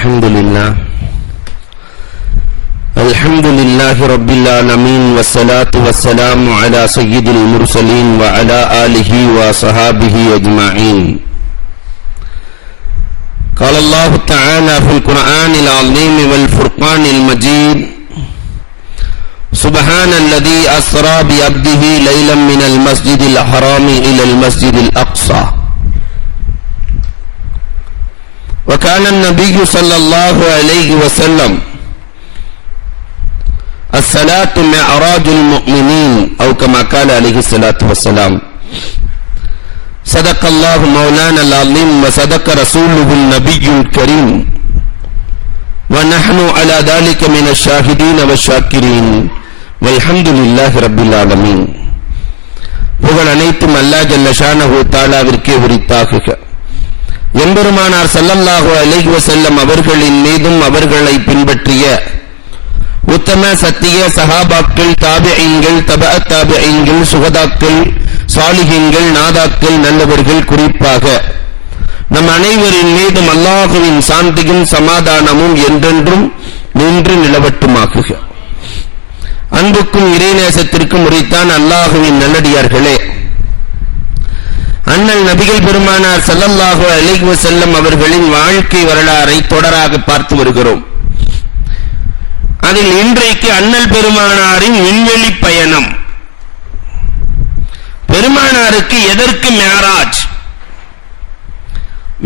الحمد لله رب العالمين والصلاة والسلام على سيد المرسلين وعلى آله وصحابه أجمعين. قال الله تعالى في القرآن العظيم والفرقان المجيد: سبحان الذي أسرى بعبده ليلا من المسجد الحرام إلى المسجد الأقصى. وكان النبي صلى الله عليه وسلم الصلاة معراج المؤمنين أو كما قال عليه الصلاة والسلام. صدق الله مولانا العظيم وصدق رسوله النبي الكريم ونحن على ذلك من الشاهدين والشاكرين والحمد لله رب العالمين. புகழ் அனைத்தும் அல்லாஹ் ஜல்ல ஷானஹு தஆலாவிற்கே உரித்தாகுக. எம்பெருமானார் ஸல்லல்லாஹு அலைஹி வஸல்லம் அவர்களின் மீதும் அவர்களை பின்பற்றிய உத்தம சத்திய சஹாபாக்கள், தாபிஈன்கள், தபஅ தாபிஈன்கள், சுஹதாக்கள், சாலிஹீன்கள், நாதாக்கள், நல்லவர்கள், குறிப்பாக நம் அனைவரின் மீதும் அல்லாஹுவின் சாந்தியும் சமாதானமும் என்றென்றும் நின்று நிலவட்டுமாகுக. அன்புக்கும் இறைநேசத்திற்கும் உரித்தான் அல்லாஹுவின் நல்லடியார்களே, அண்ணல் நபிகள் பெருமானார் ஸல்லல்லாஹு அலைஹி வஸல்லம் அவர்களின் வாழ்க்கை வரலாறை தொடராக பார்த்து வருகிறோம். அதில் இன்றைக்கு அண்ணல் பெருமானாரின் விண்வெளி பயணம். பெருமானாருக்கு எதற்கு மேராஜ்?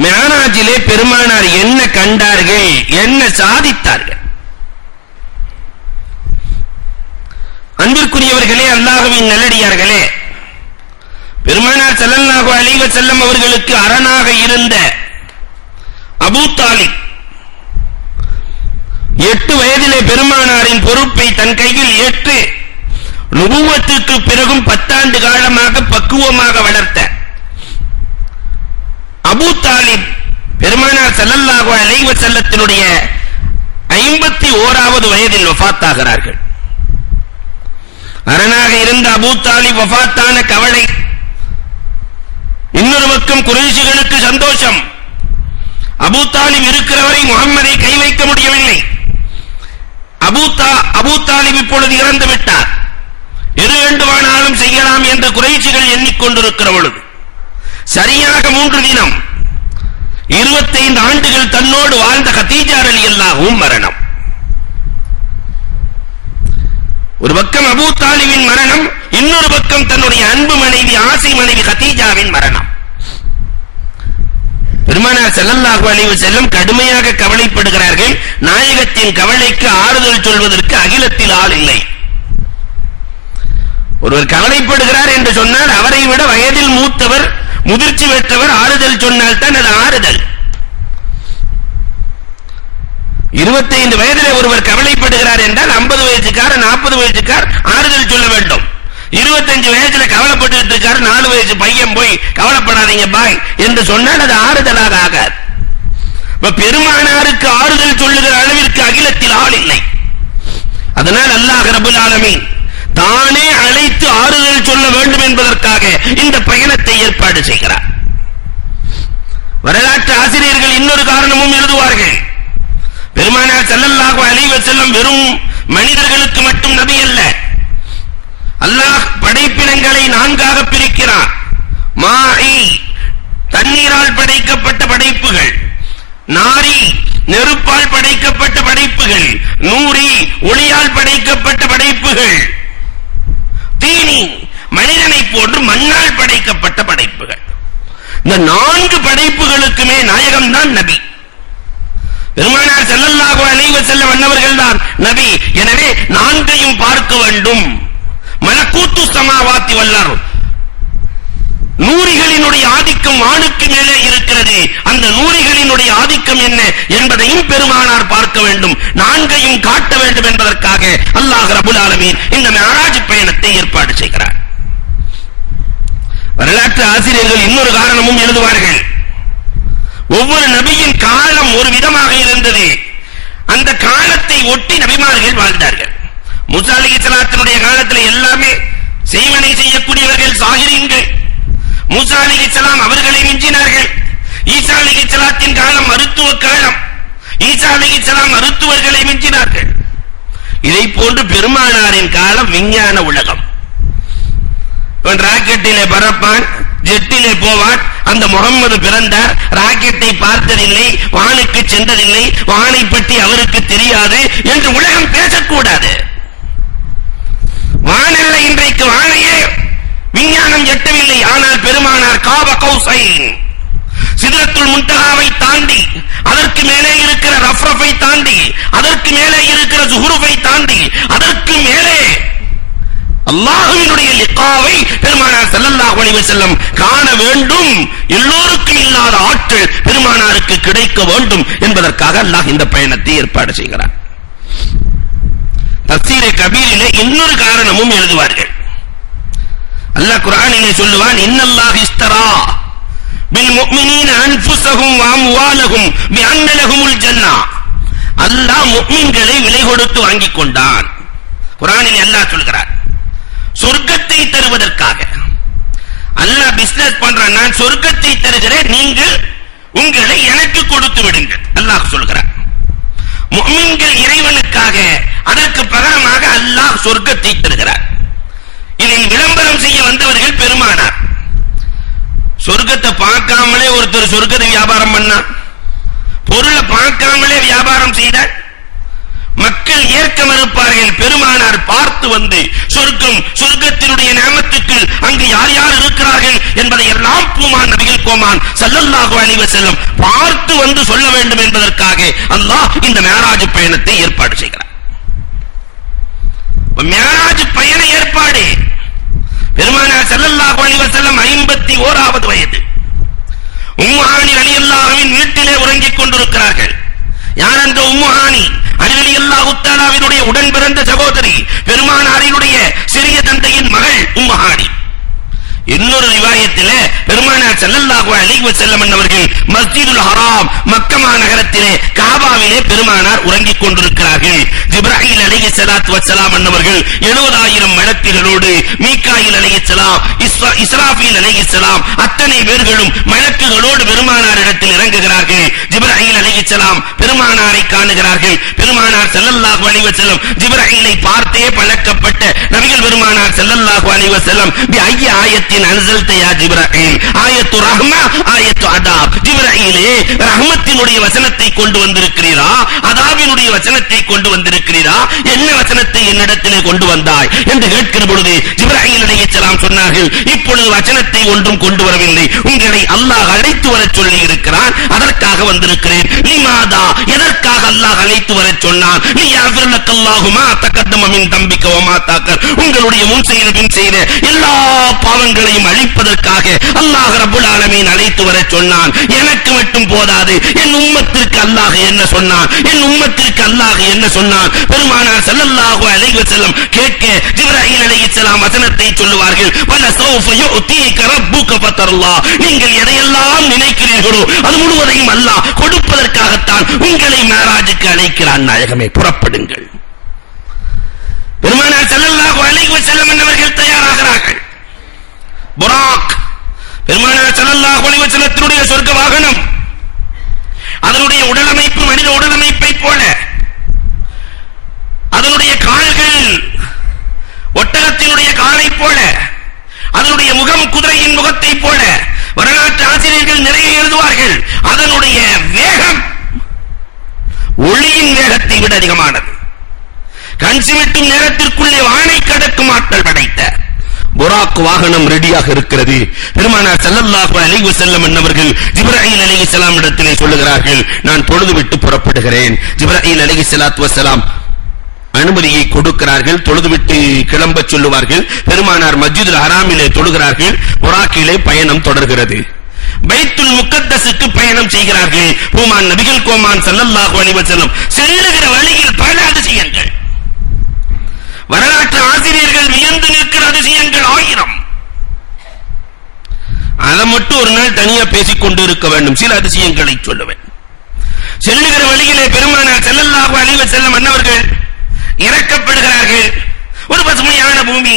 மேராஜிலே பெருமானார் என்ன கண்டார்கள், என்ன சாதித்தார்கள்? அன்பிற்குரியவர்களே, அல்லாஹ்வின் நல்லடியார்களே, பெருமானார் ஸல்லல்லாஹு அலைஹி வஸல்லம் அவர்களுக்கு அரணாக இருந்த அபூ தாலிப் 8 வயதிலே பெருமானாரின் பொறுப்பை தன் கையில் ஏற்று நுபுவத்துக்கு பிறகும் 10 ஆண்டு காலமாக பக்குவமாக வளர்த்த அபூ தாலிப் பெருமானார் ஸல்லல்லாஹு அலைஹி வஸல்லத்தினுடைய 51வது வயதில் வஃபாத்தாகிறார்கள். அரணாக இருந்த அபூ தாலிப் வஃபாத்தான கவலை, இன்னொரு பக்கம் குறைஷிகளுக்கு சந்தோஷம். அபூ தாலிப் இருக்கிறவரை முஹம்மதை கை வைக்க முடியவில்லை. அபூ தாலிப் இப்பொழுது இறந்து விட்டார், எது வேண்டுமானாலும் செய்யலாம் என்று குறைஷிகள் எண்ணிக்கொண்டிருக்கிற பொழுது சரியாக 3 தினம் 25 ஆண்டுகள் தன்னோடு வாழ்ந்த கதீஜா ரலியல்லாஹு மரணம். ஒரு பக்கம் அபூ தாலிபின் மரணம், இன்னொரு பக்கம் தன்னுடைய அன்பு மனைவி ஆசை மனைவி கதீஜாவின் மரணம். பெருமானார் ஸல்லல்லாஹு அலைஹி வஸல்லம் கடுமையாக கவலைப்படுகிறார்கள். நாயகத்தின் கவலைக்கு ஆறுதல் சொல்வதற்கு அகிலத்தில் ஆள் இல்லை. ஒருவர் கவலைப்படுகிறார் என்று சொன்னால் அவரை விட வயதில் மூத்தவர், முதிர்ச்சி பெற்றவர் ஆறுதல் சொன்னால் தான் அது ஆறுதல். 25 வயதிலே ஒருவர் கவலைப்படுகிறார் என்றால் 50 வயசுக்கார 40 வயசுக்கார் ஆறுதல் சொல்ல வேண்டும். 25 வயசுல கவலைப்பட்டு இருக்காரு 4 வயசு பையன் போய் கவலைப்படாதீங்க பாய் என்று சொன்னால் அது ஆறுதலாக ஆகாது. பெருமானாருக்கு ஆறுதல் சொல்லுகிற அளவிற்கு அகிலத்தில் ஆள் இல்லை. அதனால் அல்லாஹ் ரப்பல் ஆலமீன் தானே அழைத்து ஆறுதல் சொல்ல வேண்டும் என்பதற்காக இந்த பயணத்தை ஏற்பாடு செய்கிறார். வரலாற்று ஆசிரியர்கள் இன்னொரு காரணமும் எழுதுவார்கள். பெருமானார் ஸல்லல்லாஹு அலைஹி வஸல்லம் வெறும் மனிதர்களுக்கு மட்டும் நபி அல்ல. அல்லாஹ் படைப்பினங்களை 4ஆக பிரிக்கிறார். மாஇ தண்ணீரால் படைக்கப்பட்ட படைப்புகள், நாரி நெருப்பால் படைக்கப்பட்ட படைப்புகள், நூரி ஒளியால் படைக்கப்பட்ட படைப்புகள், தீனி மனிதனை போன்று மண்ணால் படைக்கப்பட்ட படைப்புகள். இந்த 4 படைப்புகளுக்குமே நாயகம் தான் நபி. பெருமானார் ஸல்லல்லாஹு அலைஹி வஸல்லம் அன்னவர்கள் தான் நபி. எனவே 4ஐயும் பார்க்க வேண்டும். மலக்கூத்து ஸமாவாத்தி வல் அர்த், நூறிகளினுடைய ஆதிக்கம் வானுக்கு மேலே இருக்கிறது. அந்த நூறிகளினுடைய ஆதிக்கம் என்ன என்பதையும் பெருமானார் பார்க்க வேண்டும். 4ஐயும் காட்ட வேண்டும் என்பதற்காக அல்லாஹ் ரப்பல் ஆலமீன் இந்த மிஅராஜ் பயணத்தை ஏற்பாடு செய்கிறார். வரலாற்று ஆசிரியர்கள் இன்னொரு காரணமும் எழுதுவார்கள். ஒவ்வொரு நபியின் காலம் ஒரு விதமாக இருந்தது. அந்த காலத்தை ஒட்டி நபிமார்கள் வாழ்ந்தார்கள். மூசா அலைஹிஸ்ஸலாத்தினுடைய காலத்தில் எல்லாமே செய்வனை செய்யக்கூடியவர்கள் சாகிரீன்கள். மூசா அலைஹிஸ்ஸலாம் அவர்களை மிஞ்சினார்கள். ஈசா அலைஹிஸ்ஸலாத்தின் காலம் மருத்துவ காலம். ஈசா அலைஹிஸ்ஸலாம் மருத்துவர்களை மிஞ்சினார்கள். இதை போன்று பெருமானாரின் காலம் விஞ்ஞான உலகம். ராக்கெட்டிலே பறப்பான், ஜெட்டிலே போவான். அந்த முகம்மது பிறந்தார், ராக்கெட்டை பார்த்ததில்லை, வானுக்கு சென்றதில்லை, வானை பற்றி அவருக்கு தெரியாது என்று உலகம் பேசக்கூடாது. வானல்ல இன்றைக்கு வானையே விஞ்ஞானம் எட்டவில்லை. ஆனால் பெருமானார் காப கௌசைன், சிதறத்துல் முன்தகாவை தாண்டி, அதற்கு மேலே இருக்கிற ரஃப்ரஃபை தாண்டி, அதற்கு மேலே இருக்கிற ஜுஹ்ருஃபை தாண்டி, அதற்கு மேலே அல்லாஹ்வினுடைய லிகாவை பெருமானார் ஸல்லல்லாஹு அலைஹி வஸல்லம் காண வேண்டும். எல்லோருக்கும் இல்லாத ஆற்றல் பெருமானாருக்கு கிடைக்க வேண்டும் என்பதற்காக அல்லாஹ் இந்த பயணத்தை ஏற்பாடு செய்கிறார். தஃசீரே கபீரிலே இன்னொரு காரணமும் எழுதுவார்கள். அல்லாஹ் குர்ஆனிலே சொல்லுவான், இன்னல்லாஹ் இஸ்தரா பில் முஃமினீன அன்ஃபுஸஹும் வ அம்வாலஹும் பிஅன்ன லஹுமுல் ஜன்னah. அல்லாஹ் முஃமின்களை விலை கொடுத்து வாங்கிக் கொண்டான். குர்ஆனில் அல்லாஹ் சொல்கிறார், சொர்க்கத்தை தருவதற்காக. அல்லாஹ் பிசினஸ் பண்றான், நான் சொர்க்கத்தை தருகிறேன், நீங்கள் உங்களை எனக்கு கொடுத்து விடுங்கள். அல்லாஹ் சொல்கிறார், முஃமின்கள் இறைவனுக்காக, அதற்கு பகரமாக அல்லாஹ் சொர்க்கத்தை தருகிறார். இதை விளம்பரம் செய்ய வந்தவர்கள் பெருமானார். சொர்க்கத்தை பார்க்காமலே ஒருத்தர் சொர்க்கத்தை வியாபாரம் பண்ணா, பொருளை பார்க்காமலே வியாபாரம் செய்தார், மக்கள் ஏற்க மறுப்பார்கள். பெருமானார் பார்த்து வந்து சொர்க்கம், சொர்க்கத்தினுடைய நியமத்துக்கு அங்கு யார் யார் இருக்கிறார்கள் என்பதை எல்லாம் பூமான் நபிகள் கோமான் ஸல்லல்லாஹு அலைஹி வஸல்லம் பார்த்து வந்து சொல்ல வேண்டும் என்பதற்காக அல்லாஹ் இந்த மேராஜ் பயணத்தை ஏற்பாடு செய்கிறார். மேராஜ் பயண ஏற்பாடு. பெருமானார் ஸல்லல்லாஹு அலைஹி வஸல்லம் 51வது வயது. உம்மு ஹானி ரலியல்லாஹு அன்ஹா வீட்டிலே உறங்கிக் கொண்டிருக்கிறார்கள். யார் அந்த உம்மு ஹானி? அலி ரலியல்லாஹு தஆலாவினுடைய உடன் பிறந்த சகோதரி, பெருமானாரினுடைய சிறிய தந்தையின் மகள் உம்மு ஹானி. இன்னொரு ரிவாயத்திலே பெருமானார் ஸல்லல்லாஹு அலைஹி வஸல்லம் அவர்கள் மஸ்ஜிதுல் ஹராம் மக்கா நகரத்திலே காபாவிலே பெருமானார் உறங்கிக் கொண்டிருக்கிறார்கள். ஜிப்ராயில் அலைஹிஸ்ஸலாத்து வஸ்ஸலாம் அவர்கள் 70000 மலக்குகளோடு, மீகாயில் அலைஹிஸ்ஸலாம், இஸ்ராஃபீல் அலைஹிஸ்ஸலாம் அத்தனை பேர்களும் மலக்குகளோடு பெருமானார் இடத்தில் இறங்குகிறார்கள். ஜிப்ராயில் அலைஹிஸ்ஸலாம் பெருமானாரை காணுகிறார்கள். பெருமானார் ஸல்லல்லாஹு அலைஹி வஸல்லம் ஜிப்ராயிலை பார்த்தே பழக்கப்பட்ட நபிகள் பெருமானார் ஸல்லல்லாஹு அலைஹி வஸல்லம் பி ஐய ஆயத்தின் அன்ஸல்த யா ஜிப்ராயில், ஆயத்து ரஹ்மா ஆயத்து அதாப். ஜிப்ராயிலே ரஹ்மத்தினுடைய வசனத்தை கொண்டு வந்திருக்கிறீரா, அதாபினுடைய வசனத்தை கொண்டு வந்திருக்கிறீரா, என்ன வசனத்தை என்னிடத்திலே கொண்டு வந்தாய் என்று கேட்கிற பொழுது ஜிப்ராயில் அலைஹிஸ்ஸலாம் சொன்னார்கள், இப்பொழுது வசனத்தை ஒன்றும் கொண்டு வரவில்லை, உங்களை அல்லாஹ் அழைத்து வரச் சொல்லி இருக்கிறான், அதற்காக வந்திருக்கிறேன். லிமாதா, எதற்காக அல்லாஹ் அழைத்து வரச் சொன்னான்? லியாஃபிர் லக்கல்லாஹு மா தகத்தம மின் தம்பிக வ மா தஅக்கர், உங்களுடைய முன் செய்த பின் செய்த எல்லா பாவங்களையும் அழிப்பதற்காக அல்லாஹ் ரப்பல் ஆலமீன் அழைத்து வரச் சொன்னான். எனக்கு மட்டும் போதாது, என் உம்மத்திற்கு அல்லாஹ் என்ன சொன்னான், என் உம்மத்திற்கு அல்லாஹ் என்ன சொன்னான்? பெருமானார் ஸல்லல்லாஹு அலைஹி வஸல்லம் கேட்க ஜிப்ராயில் அலைஹிஸ்ஸலாம் வசனத்தை சொல்லுவார்கள், வல சௌஃப யு'தீக ரப்புக ஃபதர்லா, நீங்கள் எதையெல்லாம் நினைக்கிறீர்களோ அது முழுவதையும் அல்லாஹ் கொடுப்பதற்காகத்தான் உங்களை மேராஜுக்கு அழைக்கிறான். நாயகமே, புறப்படுங்கள். பெருமானார் ஸல்லல்லாஹு அலைஹி வஸல்லம் அவர்கள் தயாராகிறார்கள். புராக், பெருமானார் ஸல்லல்லாஹு அலைஹி வஸல்லத்தினுடைய சொர்க்க வாகனம், அதனுடைய உடலமைப்பு மனித உடலமைப்பை போல, அதனுடைய கால்கள் ஒட்டகத்தினுடைய காலை போல, அதனுடைய முகம் குதிரையின் முகத்தை போல. வரலாற்று ஆசிரியர்கள் நிறைய எழுதுவார்கள், அதனுடைய வேகம் ஒளியின் வேகத்தை விட அதிகமானது. கண் சிமிட்டும் நேரத்திற்குள்ளே வானை கடக்கும் ஆற்றல் படைத்த புராக் வாகனம் ரெடியாக இருக்கிறது. பெருமானார் ஸல்லல்லாஹு அலைஹி வஸல்லம் அவர்கள் ஜிப்ராயில் அலைஹிஸ்ஸலாம் இடத்திலே சொல்லுகிறார்கள், நான் தொழுதுவிட்டு புறப்படுகிறேன். ஜிப்ராயில் அலைஹிஸ்ஸலாத்து வஸ்ஸலாம் அனுமதியை கொடுக்கிறார்கள். தொழுதுவிட்டு கிளம்ப சொல்லுவார்கள். பெருமானார் மஸ்ஜிதுல் ஹராமிலே தொழுகிறார்கள். புராக்கிலே பயணம் தொடர்கிறது. பைத்துல் முகத்தஸுக்கு பயணம் செய்கிறார்கள். பூமான் நபிகள் கோமான் ஸல்லல்லாஹு அலைஹி வஸல்லம் செல்லுகிற வழியில் பல அதிசயங்கள், வரலாற்று ஆசிரியர்கள் வியந்து நிற்கிற அதிசயங்கள் 1000. அதை மட்டும் ஒரு நாள் தனியா பேசிக் கொண்டு இருக்க வேண்டும். சில அதிசயங்களை சொல்லுவேன். செல்லுகிற வழியிலே பெருமானார் ஸல்லல்லாஹு அலைஹி வஸல்லம் அன்னவர்கள் இறக்கப்படுகிறார்கள். ஒரு பசுமையான பூமி,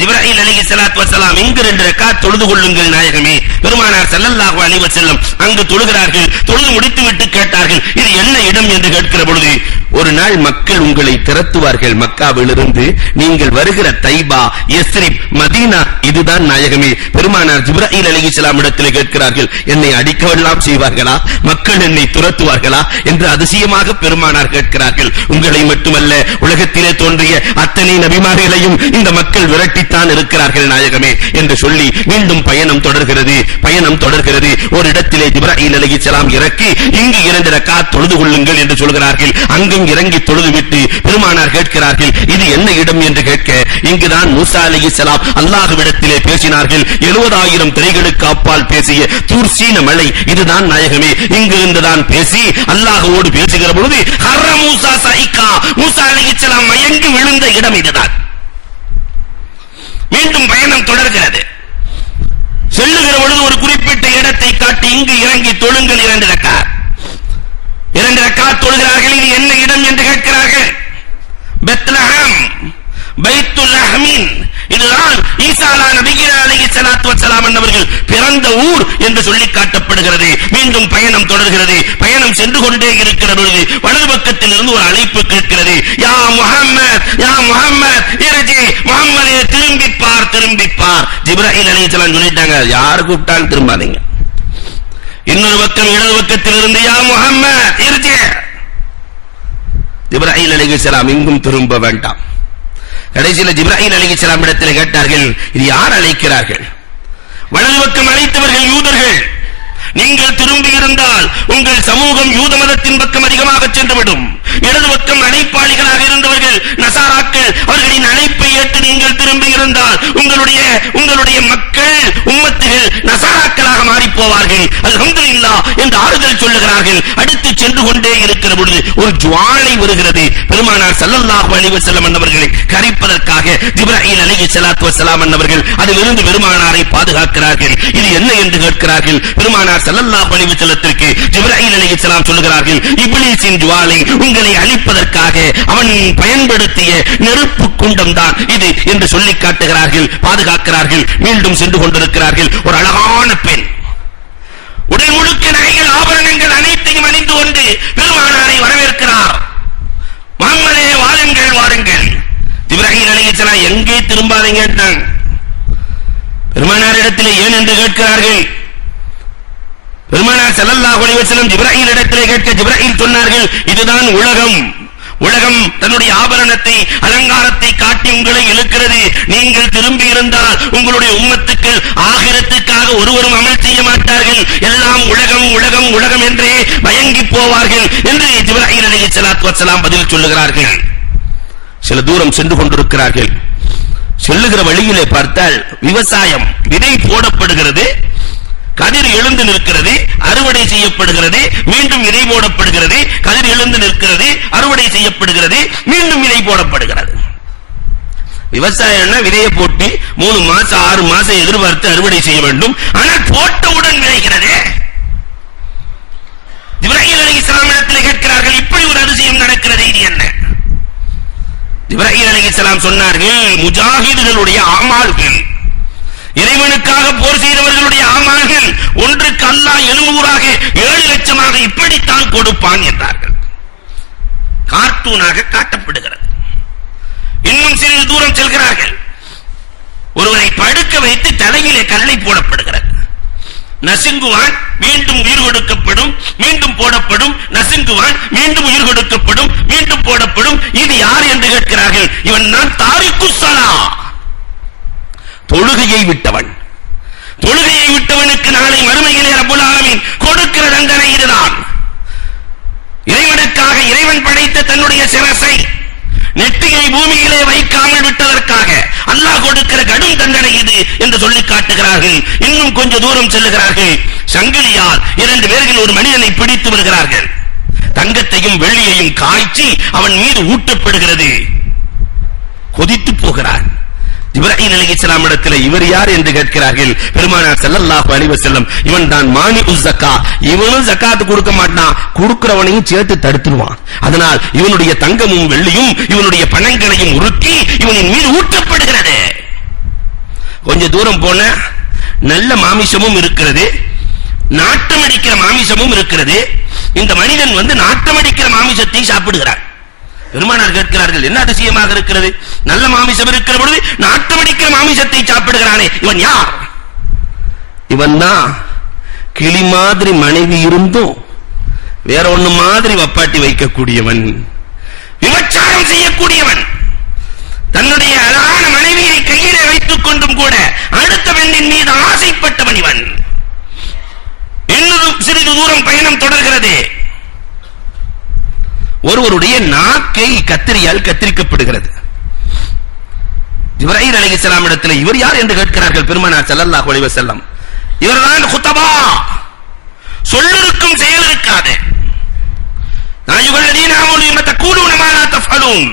ஜிப்ராயில் அலைஹிஸ்ஸலாத்து வஸலாம் இங்கு 2 ரக்காத் தொழுது கொள்ளுங்கள் நாயகமே. பெருமானார் ஸல்லல்லாஹு அலைஹி வஸல்லம் அங்கு தொழுகிறார்கள். தொழுது முடித்துவிட்டு கேட்டார்கள், இது என்ன இடம் என்று கேட்கிற பொழுது, ஒரு நாள் மக்கள் உங்களை திரட்டுவார்கள் மக்காவிலிருந்து, நீங்கள் வருகிற தைபா, யஸ்ரிப், மதீனா இதுதான் நாயகமே. பெருமானார் ஜிப்ராயில் அலைஹிஸ்ஸலாம் இடத்தில் கேட்கிறார்கள், என்னை அடிக்கவெல்லாம் செய்வார்களா, மக்கள் என்னை துரத்துவார்களா என்று அதிசயமாக பெருமானார் கேட்கிறார்கள். உங்களை மட்டுமல்ல, உலகத்திலே தோன்றிய அத்தனை நபிமார்களையும் இந்த மக்கள் விரட்டித்தான் இருக்கிறார்கள் நாயகமே என்று சொல்லி மீண்டும் பயணம் தொடர்கிறது. ஒரு இடத்திலே ஜிப்ராயில் அலைஹிஸ்ஸலாம் இறக்கி இங்கு 2 ரக்காத் தொழுது கொள்ளுங்கள் என்று சொல்கிறார்கள். அங்கும் இறங்கி தொழுதுவிட்டு பெருமானார் கேட்கிறார்கள், இது என்ன இடம் என்று கேட்க, இங்குதான் மூசா அலைஹிஸ்ஸலாம் அல்லாஹ்விடத்திலே பேசினார்கள். 70,000 திரைகளுக்கு அப்பால் பேசிய தூர் சீன மலை இதுதான் நாயகமே. இங்கிருந்துதான் பேசி அல்லாஹ்வோடு பேசுகிற பொழுது ஹர்ர மூசா சைகா, மூசா அலைஹிஸ்ஸலாம் மயங்கி விழுந்த இடம் இதுதான். மீண்டும் பயணம் தொடர்கிறது. செல்லுகிற பொழுது ஒரு குறிப்பிட்ட இடத்தை காட்டி இங்கு இறங்கி தொழுங்கள் 2 ரக்காத் தொழுகிறார்கள். இது என்ன இடம் என்று கேட்கிறார்கள். பெத்லஹம், பைத்துல் லஹ்மின், இதுதான் ஈசா அலைஹிஸ்ஸலாத்து வஸலாம் அவர்கள் பிறந்த ஊர் என்று சொல்லி காட்டப்படுகிறது. மீண்டும் பயணம் தொடர்கிறது. பயணம் சென்று கொண்டே இருக்கிற பொழுது வலது பக்கத்தில் இருந்து ஒரு அழைப்பு கேட்கிறது, யா முஹம்மத், யா முஹம்மத் இர்ஜி, முஹம்மதே திரும்பிப்பார். ஜிப்ராயில் அலைஹிஸ்ஸலாம் சொல்லிட்டாங்க, யார் கூப்பிட்டாலும் திரும்பாதீங்க. இன்னொரு பக்கம் இடது பக்கத்தில் இருந்து, யா முஹம்மத் இர்ஜி. ஜிப்ராயில் அலைஹிஸ்ஸலாம் இங்கும் திரும்ப வேண்டாம். கடைசியில் ஜிப்ராயில் அலைஹிஸ்ஸலாம் இடத்தில் கேட்டார்கள், இது யார் அழைக்கிறார்கள்? வலது பக்கம் அழைத்தவர்கள் யூதர்கள். நீங்கள் திரும்பி இருந்தால் உங்கள் சமூகம் யூத மதத்தின் பக்கம் அதிகமாக சென்றுவிடும். இடது பக்கம் அழைப்பாளிகளாக இருந்தவர்கள் நசாராக்கள், அவர்களின் அழைப்பை ஏற்று நீங்கள் திரும்பி இருந்தால் உங்களுடைய மக்கள் உம்மத்துகள் நசாராக்களாக மாறி போவார்கள். அல்ஹம்துலில்லாஹ் என்று ஆறுதல் சொல்லுகிறார்கள். அடுத்து சென்று கொண்டே இருக்கிற பொழுது ஒரு ஜுவாலை வருகிறது. பெருமானார் ஸல்லல்லாஹு அலைஹி வஸல்லம் அவர்களை கரிப்பதற்காக ஜிப்ராயில் அலைஹிஸ்ஸலாத்து வஸலாம் அவர்கள் அதிலிருந்து பெருமானாரை பாதுகாக்கிறார்கள். இது என்ன என்று கேட்கிறார்கள். பெருமானார் ஸல்லல்லாஹு அலைஹி வஸல்லத்திற்கு ஜிப்ராயில் அலைஹிஸ்ஸலாம் சொல்லுகிறார்கள், இப்லீஸின் ஜுவாலை உங்களை அழிப்பதற்காக அவன் பயன்படுத்திய நெருப்பு குண்டம் தான் இது என்று சொல்லி காட்டுகிறார்கள். பாதுகாக்கிறார்கள். மீண்டும் சென்று கொண்டிருக்கிறார்கள். ஒரு அழகான பெண் உடல் முழுக்க நகைகள் ஆபரணங்கள் அனைத்தையும் அணிந்து கொண்டு பெருமானாரை வரவேற்கிறார். முஹம்மதே வாருங்கள். ஜிப்ராயில் அலைஹிஸ்ஸலாம் எங்கே திரும்பாதீங்க என்றாங்க. பெருமானார் இடத்திலே ஏன் என்று கேட்கிறார்கள். பெருமானார் ஸல்லல்லாஹு அலைஹி வஸல்லம் ஜிப்ராயில் இடத்திலே கேட்க ஜிப்ராயில் சொன்னார்கள், இதுதான் உலகம் தன்னுடைய ஆபரணத்தை அலங்காரத்தை காட்டி உங்களை இழுக்கிறது. நீங்கள் திரும்பி இருந்தால் உங்களுடைய உம்மத்துக்கு ஆகிரத்துக்காக ஒருவரும் அமல் செய்ய மாட்டார்கள். எல்லாம் உலகம் என்றே மயங்கி போவார்கள் என்று ஜிப்ராயில் அலைஹிஸ்ஸலாத்து வஸலாம் பதில் சொல்லுகிறார்கள். சில தூரம் சென்று கொண்டிருக்கிறார்கள். செல்லுகிற வழியிலே பார்த்தால் விவசாயம், விதை போடப்படுகிறது, கதிர் எழுந்து நிற்கிறது, அறுவடை செய்யப்படுகிறது, மீண்டும் விதை போடப்படுகிறது, கதிர் எழுந்து நிற்கிறது, அறுவடை செய்யப்படுகிறது, மீண்டும் விதை போடப்படுகிறது. விவசாயம்னா விதையை போட்டு 3 மாசம் 6 மாசம் எதிர்பார்த்து அறுவடை செய்ய வேண்டும். ஆனால் போட்டவுடன் விளைகிறது. ஜிப்ராயில் அலைஹிஸ்ஸலாம் இடத்தில் கேட்கிறார்கள், இப்படி ஒரு அதிசயம் நடக்கிறது, இது என்ன? ஜிப்ராயில் அலைஹிஸ்ஸலாம் சொன்னார்கள், முஜாஹிதுகளுடைய அமால்கள், இறைவனுக்காக போர் செய்தவர்களுடைய அமால்கள் ஒன்றுக்கு அல்லாஹ் 700ஆக 7 லட்சமாக இப்படித்தான் கொடுப்பான் என்றார்கள். கார்ட்டூனாக காட்டப்படுகிறது. இன்னும் சிறிது தூரம் செல்கிறார்கள். ஒருவரை படுக்க வைத்து தலையிலே கல்லை போடப்படுகிறது. நசுங்குவான், மீண்டும் உயிர் கொடுக்கப்படும், மீண்டும் போடப்படும், நசுங்குவான், மீண்டும் உயிர் கொடுக்கப்படும், மீண்டும் போடப்படும். இது யார் என்று கேட்கிறார்கள். இவன் தான் தாரிக்குஸ் ஸலாஹ், தொழுகையை விட்டவனுக்கு நாளை மறுமையிலே ரப்புல் ஆலமீன் கொடுக்கிற தண்டனை இதுதான். இறைவனுக்காக இறைவன் படைத்த தன்னுடைய சிரசை நெற்றியை பூமியிலே வைக்காமல் விட்டதற்காக அல்லாஹ் கொடுக்கிற கடும் தண்டனை இது என்று சொல்லி காட்டுகிறார்கள். இன்னும் கொஞ்ச தூரம் செல்லுகிறார்கள். சங்கிலியால் 2 பேர்கள் ஒரு மனிதனை பிடித்து வருகிறார்கள். தங்கத்தையும் வெள்ளியையும் காய்ச்சி அவன் மீது ஊட்டப்படுகிறது. கொதித்து போகிறான். ஜிப்ராயில் அலைஹிஸ்ஸலாம் இடத்தில் இவர் யார் என்று கேட்கிறார்கள். பெருமானார் ஸல்லல்லாஹு அலைஹி வஸல்லம், இவன் தான் மானிஉஸ் ஸக்கா, இவனும் ஜகாத் கொடுக்க மாட்டான், கொடுக்கிறவனையும் சேர்த்து தடுத்துடுவான். அதனால் இவனுடைய தங்கமும் வெள்ளியும் இவனுடைய பணங்களையும் உருக்கி இவனின் மீது ஊற்றப்படுகிறது. கொஞ்ச தூரம் போன நல்ல மாமிசமும் இருக்கிறது, நாட்டம் அடிக்கிற மாமிசமும் இருக்கிறது. இந்த மனிதன் நாட்டம் அடிக்கிற மாமிசத்தை சாப்பிடுகிறார். பெருமானார் கேட்கிறார்கள், என்ன அதிசயமாக இருக்கிறது, நல்ல மாமிசம் இருக்கிற பொழுது நாட்டம் அடிக்கிற மாமிசத்தை சாப்பிடுகிறானே, இவன் யார்? இவன் தான் கிளி மாதிரி மனைவி இருந்தும் வேற ஒண்ணு மாதிரி வப்பாட்டி வைக்கக்கூடியவன், விபச்சாரம் செய்யக்கூடியவன், தன்னுடைய அழகான மனைவியை கையிலே வைத்துக் கொண்டும் கூட அடுத்த பெண்ணின் மீது ஆசைப்பட்டவன் இவன். இன்னும் சிறிது தூரம் பயணம் தொடர்கிறது. ஒருவருடைய நாக்கை கத்திரியால் கத்திரிக்கப்படுகிறது. ஜிப்ரீல் அலைஹிஸ்ஸலாம் இடத்தில் இவர் யார் என்று கேட்கிறார்கள் பெருமானார் ஸல்லல்லாஹு அலைஹி வஸல்லம். இவர்தான் குத்தபா, சொல்லிருக்கும் செயல் இருக்காது. நாயுகல்லதீன ஆமனூ லிம தகூலூன மா லா தஃஅலூன்.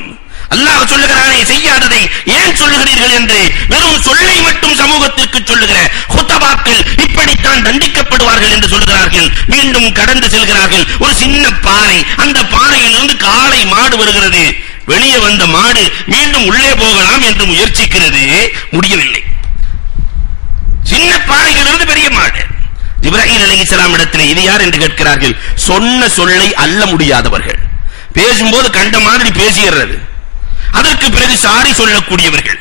அல்லாஹ் சொல்லுகிறானே செய்யாததை ஏன் சொல்லுகிறீர்கள் என்று வெறும் சொல்லை மட்டும் சமூகத்திற்கு சொல்லுகிற குத்தபாக்கள் இப்படித்தான் தண்டிக்கப்படுவார்கள் என்று சொல்கிறார்கள். மீண்டும் கடந்து செல்கிறார்கள். ஒரு சின்ன பாறை, அந்த பாறையிலிருந்து காளை மாடு வருகிறது. வெளியே வந்த மாடு மீண்டும் உள்ளே போகலாம் என்று முயற்சிக்கிறது, முடியவில்லை. சின்ன பாறையிலிருந்து பெரிய மாடு. ஜிப்ரீல் அலைஹிஸ்ஸலாம் இடத்தில் இது யார் என்று கேட்கிறார்கள். சொன்ன சொல்லை அள்ள முடியாதவர்கள், பேசும்போது கண்ட மாதிரி பேசுகிறது, அதற்கு பிறகு சாரி சொல்லக்கூடியவர்கள்,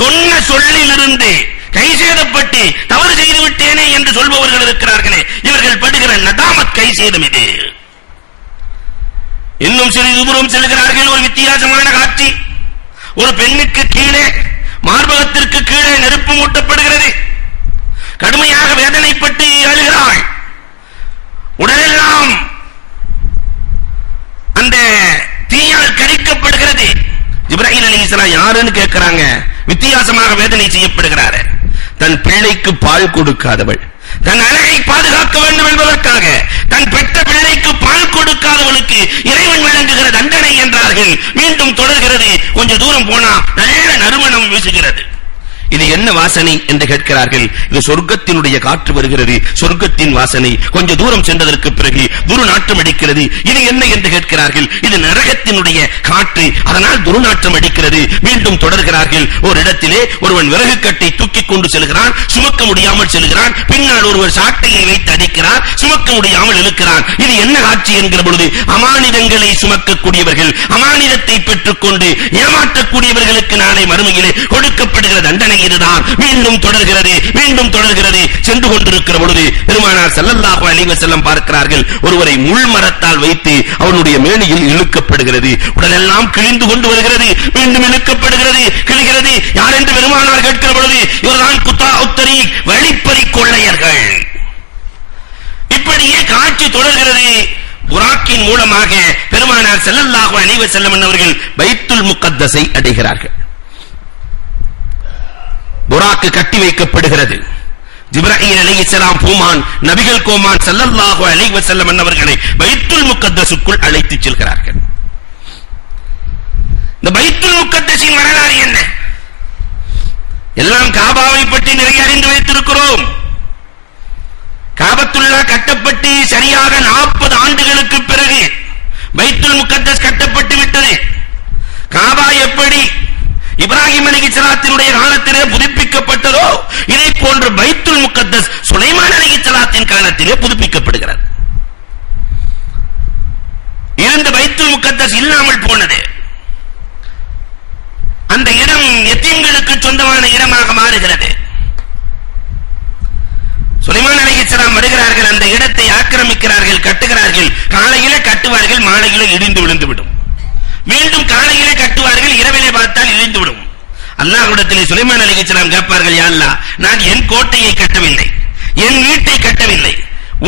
சொன்ன சொல்லிலிருந்து கை சேதப்பட்டு தவறு செய்து விட்டேனே என்று சொல்பவர்கள் இருக்கிறார்களே, இவர்கள் படுகிற நதாமத் கை சேதம் இது. இன்னும் சிறிது தூரம் செல்கிறார்கள். ஒரு வித்தியாசமான காட்சி. ஒரு பெண்ணுக்கு கீழே, மார்பகத்திற்கு கீழே நெருப்பு மூட்டப்படுகிறது. கடுமையாக வேதனைப்பட்டு அழுகிறாள். உடலெல்லாம் அந்த தீயால் கரிக்கப்படுகிறது. ஜிப்ரீல் அலைஹிஸ்ஸலாம் யாருன்னு கேட்கிறாங்க. வித்தியாசமாக வேதனை செய்யப்படுகிறார். தன் பிள்ளைக்கு பால் கொடுக்காதவள், தன் அழகை பாதுகாக்க வேண்டும் என்பதற்காக தன் பெற்ற பிள்ளைக்கு பால் கொடுக்காதவளுக்கு இறைவன் வழங்குகிற தண்டனை என்றார்கள். மீண்டும் தொடர்கிறது. கொஞ்ச தூரம் போனா நல்ல நறுமணம் வீசுகிறது. இது என்ன வாசனை என்று கேட்கிறார்கள். இது சொர்க்கத்தினுடைய காற்று வருகிறது, சொர்க்கத்தின் வாசனை. கொஞ்ச தூரம் சென்றதற்கு பிறகு துர்நாற்றம் அடிக்கிறது. இது என்ன என்று கேட்கிறார்கள். இது நரகத்தினுடைய காற்று, அதனால் துர்நாற்றம் அடிக்கிறது. மீண்டும் தொடர்கிறார்கள். ஒரு இடத்திலே ஒருவன் விறகு கட்டை தூக்கி கொண்டு செல்கிறான், சுமக்க முடியாமல் செல்கிறான். பின்னால் ஒருவர் சாட்டையை வைத்து அடிக்கிறார், சுமக்க முடியாமல் இழுக்கிறான். இது என்ன காட்சி என்கிற பொழுது அமானிதங்களை சுமக்கக்கூடியவர்கள், அமானிதத்தை பெற்றுக் கொண்டு ஏமாற்றக்கூடியவர்களுக்கு நாளை மறுமையிலே கொடுக்கப்படுகிற தண்டனை இதுதான். மீண்டும் தொடர்கிறது, மீண்டும் தொடர்கிறது. சென்று கொண்டிருக்கிற பொழுது பெருமானார் ஸல்லல்லாஹு அலைஹி வஸல்லம் பார்க்கிறார்கள். ஒருவரை முள் மரத்தால் வைத்து அவனுடைய மேனியில் இழுக்கப்படுகிறது. உடலெல்லாம் கிழிந்து கொண்டு வருகிறது. மீண்டும் இழுக்கப்படுகிறது, கிழிகிறது. யார் என்று பெருமானார் கேட்கிற பொழுது இவர்தான் குத்தாஉத் தரீக், வழிப்பறி கொள்ளையர்கள். இப்படியே காட்சி தொடர்கிறது. புராக்கின் மூலமாக பெருமானார் ஸல்லல்லாஹு அலைஹி வஸல்லம் அவர்கள் பைத்துல் முகத்தஸை அடைகிறார்கள். புராக்கு கட்டி வைக்கப்படுகிறது. ஜிப்ரீல் அலைஹிஸ்ஸலாம் பூமான், நபிகள் கோமான் ஸல்லல்லாஹு அலைஹி வஸல்லம் அவர்களை பைத்துல் முகத்தஸுக்குள் அழைத்து செல்கிறார்கள். இந்த பைத்துல் முகத்தஸின் வரலாறு என்ன? எல்லாம் காபாவை பற்றி நிறைய அறிந்து வைத்திருக்கிறோம். காபத்துல்லா கட்டப்பட்டு சரியாக 40 ஆண்டுகளுக்கு பிறகு பைத்துல் முகத்தஸ் கட்டப்பட்டு விட்டது. காபா எப்படி இப்ராஹிம் அலைஹிஸ்ஸலாத்தினுடைய காலத்திலே புதுப்பிக்கப்பட்டதோ, இதை போன்று பைத்துல் முகத்தஸ் சுலைமான் அலைஹிஸ்ஸலாத்தின் காலத்திலே புதுப்பிக்கப்படுகிறது. இருந்த பைத்துல் முகத்தஸ் இல்லாமல் போனது. அந்த இடம் யத்தீம்களுக்கு சொந்தமான இடமாக மாறுகிறது. சுலைமான் அலைஹிஸ்ஸலாம் வருகிறார்கள், அந்த இடத்தை ஆக்கிரமிக்கிறார்கள், கட்டுகிறார்கள். காலையிலே கட்டுவார்கள், மாலையிலே இடிந்து விழுந்துவிடும். மீண்டும் காலையிலே கட்டுவார்கள், இரவிலே பார்த்தால் இழிந்துவிடும். அல்லாஹ்விடத்திலே சுலைமான் அலைஹிஸ்ஸலாம் கேட்பார்கள், யா அல்லாஹ், நான் என் கோட்டையை கட்டவில்லை, என் வீட்டை கட்டவில்லை,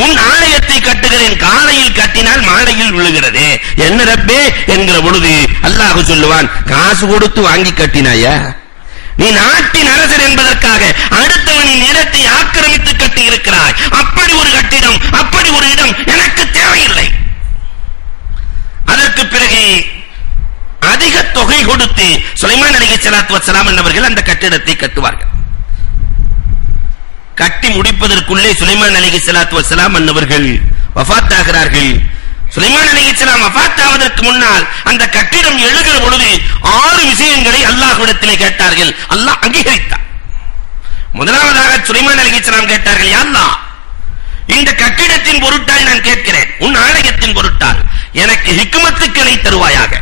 உன் ஆலயத்தை கட்டுகிறேன். காலையில் கட்டினால் மாலையில் விழுகிறது, என்ன ரப்பே என்கிற பொழுது அல்லாஹ் சொல்லுவான், காசு கொடுத்து வாங்கி கட்டினாயா? நீ நாட்டின் அரசர் என்பதற்காக அடுத்தவனின் இடத்தை ஆக்கிரமித்து கட்டி இருக்கிறாய். அப்படி ஒரு கட்டிடம், அப்படி ஒரு இடம் எனக்கு தேவையில்லை. அதற்கு பிறகு அதிக தொகை கொடுத்து சுலைமான் அலைஹிஸ்ஸலாத்து வஸ்ஸலாம் அவர்கள் அந்த கட்டிடத்தை கட்டுவார்கள். கட்டி முடிப்பதற்குள்ளே சுலைமான் அலைஹிஸ்ஸலாத்து வஸ்ஸலாம் அவர்கள் வஃபாத் ஆகிறார்கள். சுலைமான் அலைஹிஸ்ஸலாம் வஃபாத் ஆவதற்கு முன்னால் அந்த கட்டிடம் எழுகிற பொழுது 6 விஷயங்களை அல்லாஹ்விடத்திலே கேட்டார்கள். அல்லாஹ் அங்கீகரித்தார். முதலாவதாக சுலைமான் அலைஹிஸ்ஸலாம் கேட்டார்கள், யா அல்லாஹ், இந்த கட்டிடத்தின் பொருட்டால் நான் கேட்கிறேன், உன் ஆலயத்தின் பொருட்டால் எனக்கு ஹிக்மத்துக்களை தருவாயாக,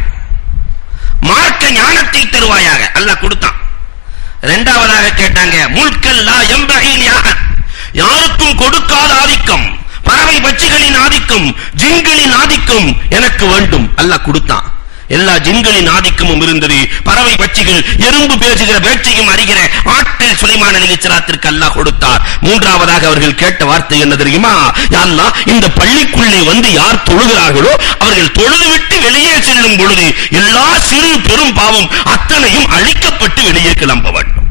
மார்க்க ஞானத்தை தருவாயாக. அல்லாஹ் கொடுத்தான். இரண்டாவதாக கேட்டாங்க, முல்கல் லா யம்பகி லிஅஹத், யாருக்கும் கொடுக்காத ஆதிக்கம், பறவை பட்சிகளின் ஆதிக்கம், ஜின்களின் ஆதிக்கம் எனக்கு வேண்டும். அல்லாஹ் கொடுத்தான். எல்லா ஜின்களின் ஆதிக்கமும் இருந்தது. பறவை பட்சிகள் எறும்பு பேசுகிற பேச்சையும் அறிகிற ஆற்றல் சுலைமான் அலைஹிஸ்ஸலாத்திற்கு அல்லாஹ் கொடுத்தார். மூன்றாவதாக அவர்கள் கேட்ட வார்த்தை என்ன தெரியுமா? யா அல்லாஹ், இந்த பள்ளிக்குள்ளே வந்து யார் தொழுகிறார்களோ அவர்கள் தொழுதுவிட்டு வெளியே செல்லும் பொழுது எல்லா சிறு பெரும் பாவம் அத்தனையும் அழிக்கப்பட்டு வெளியே கிளம்ப வேண்டும்.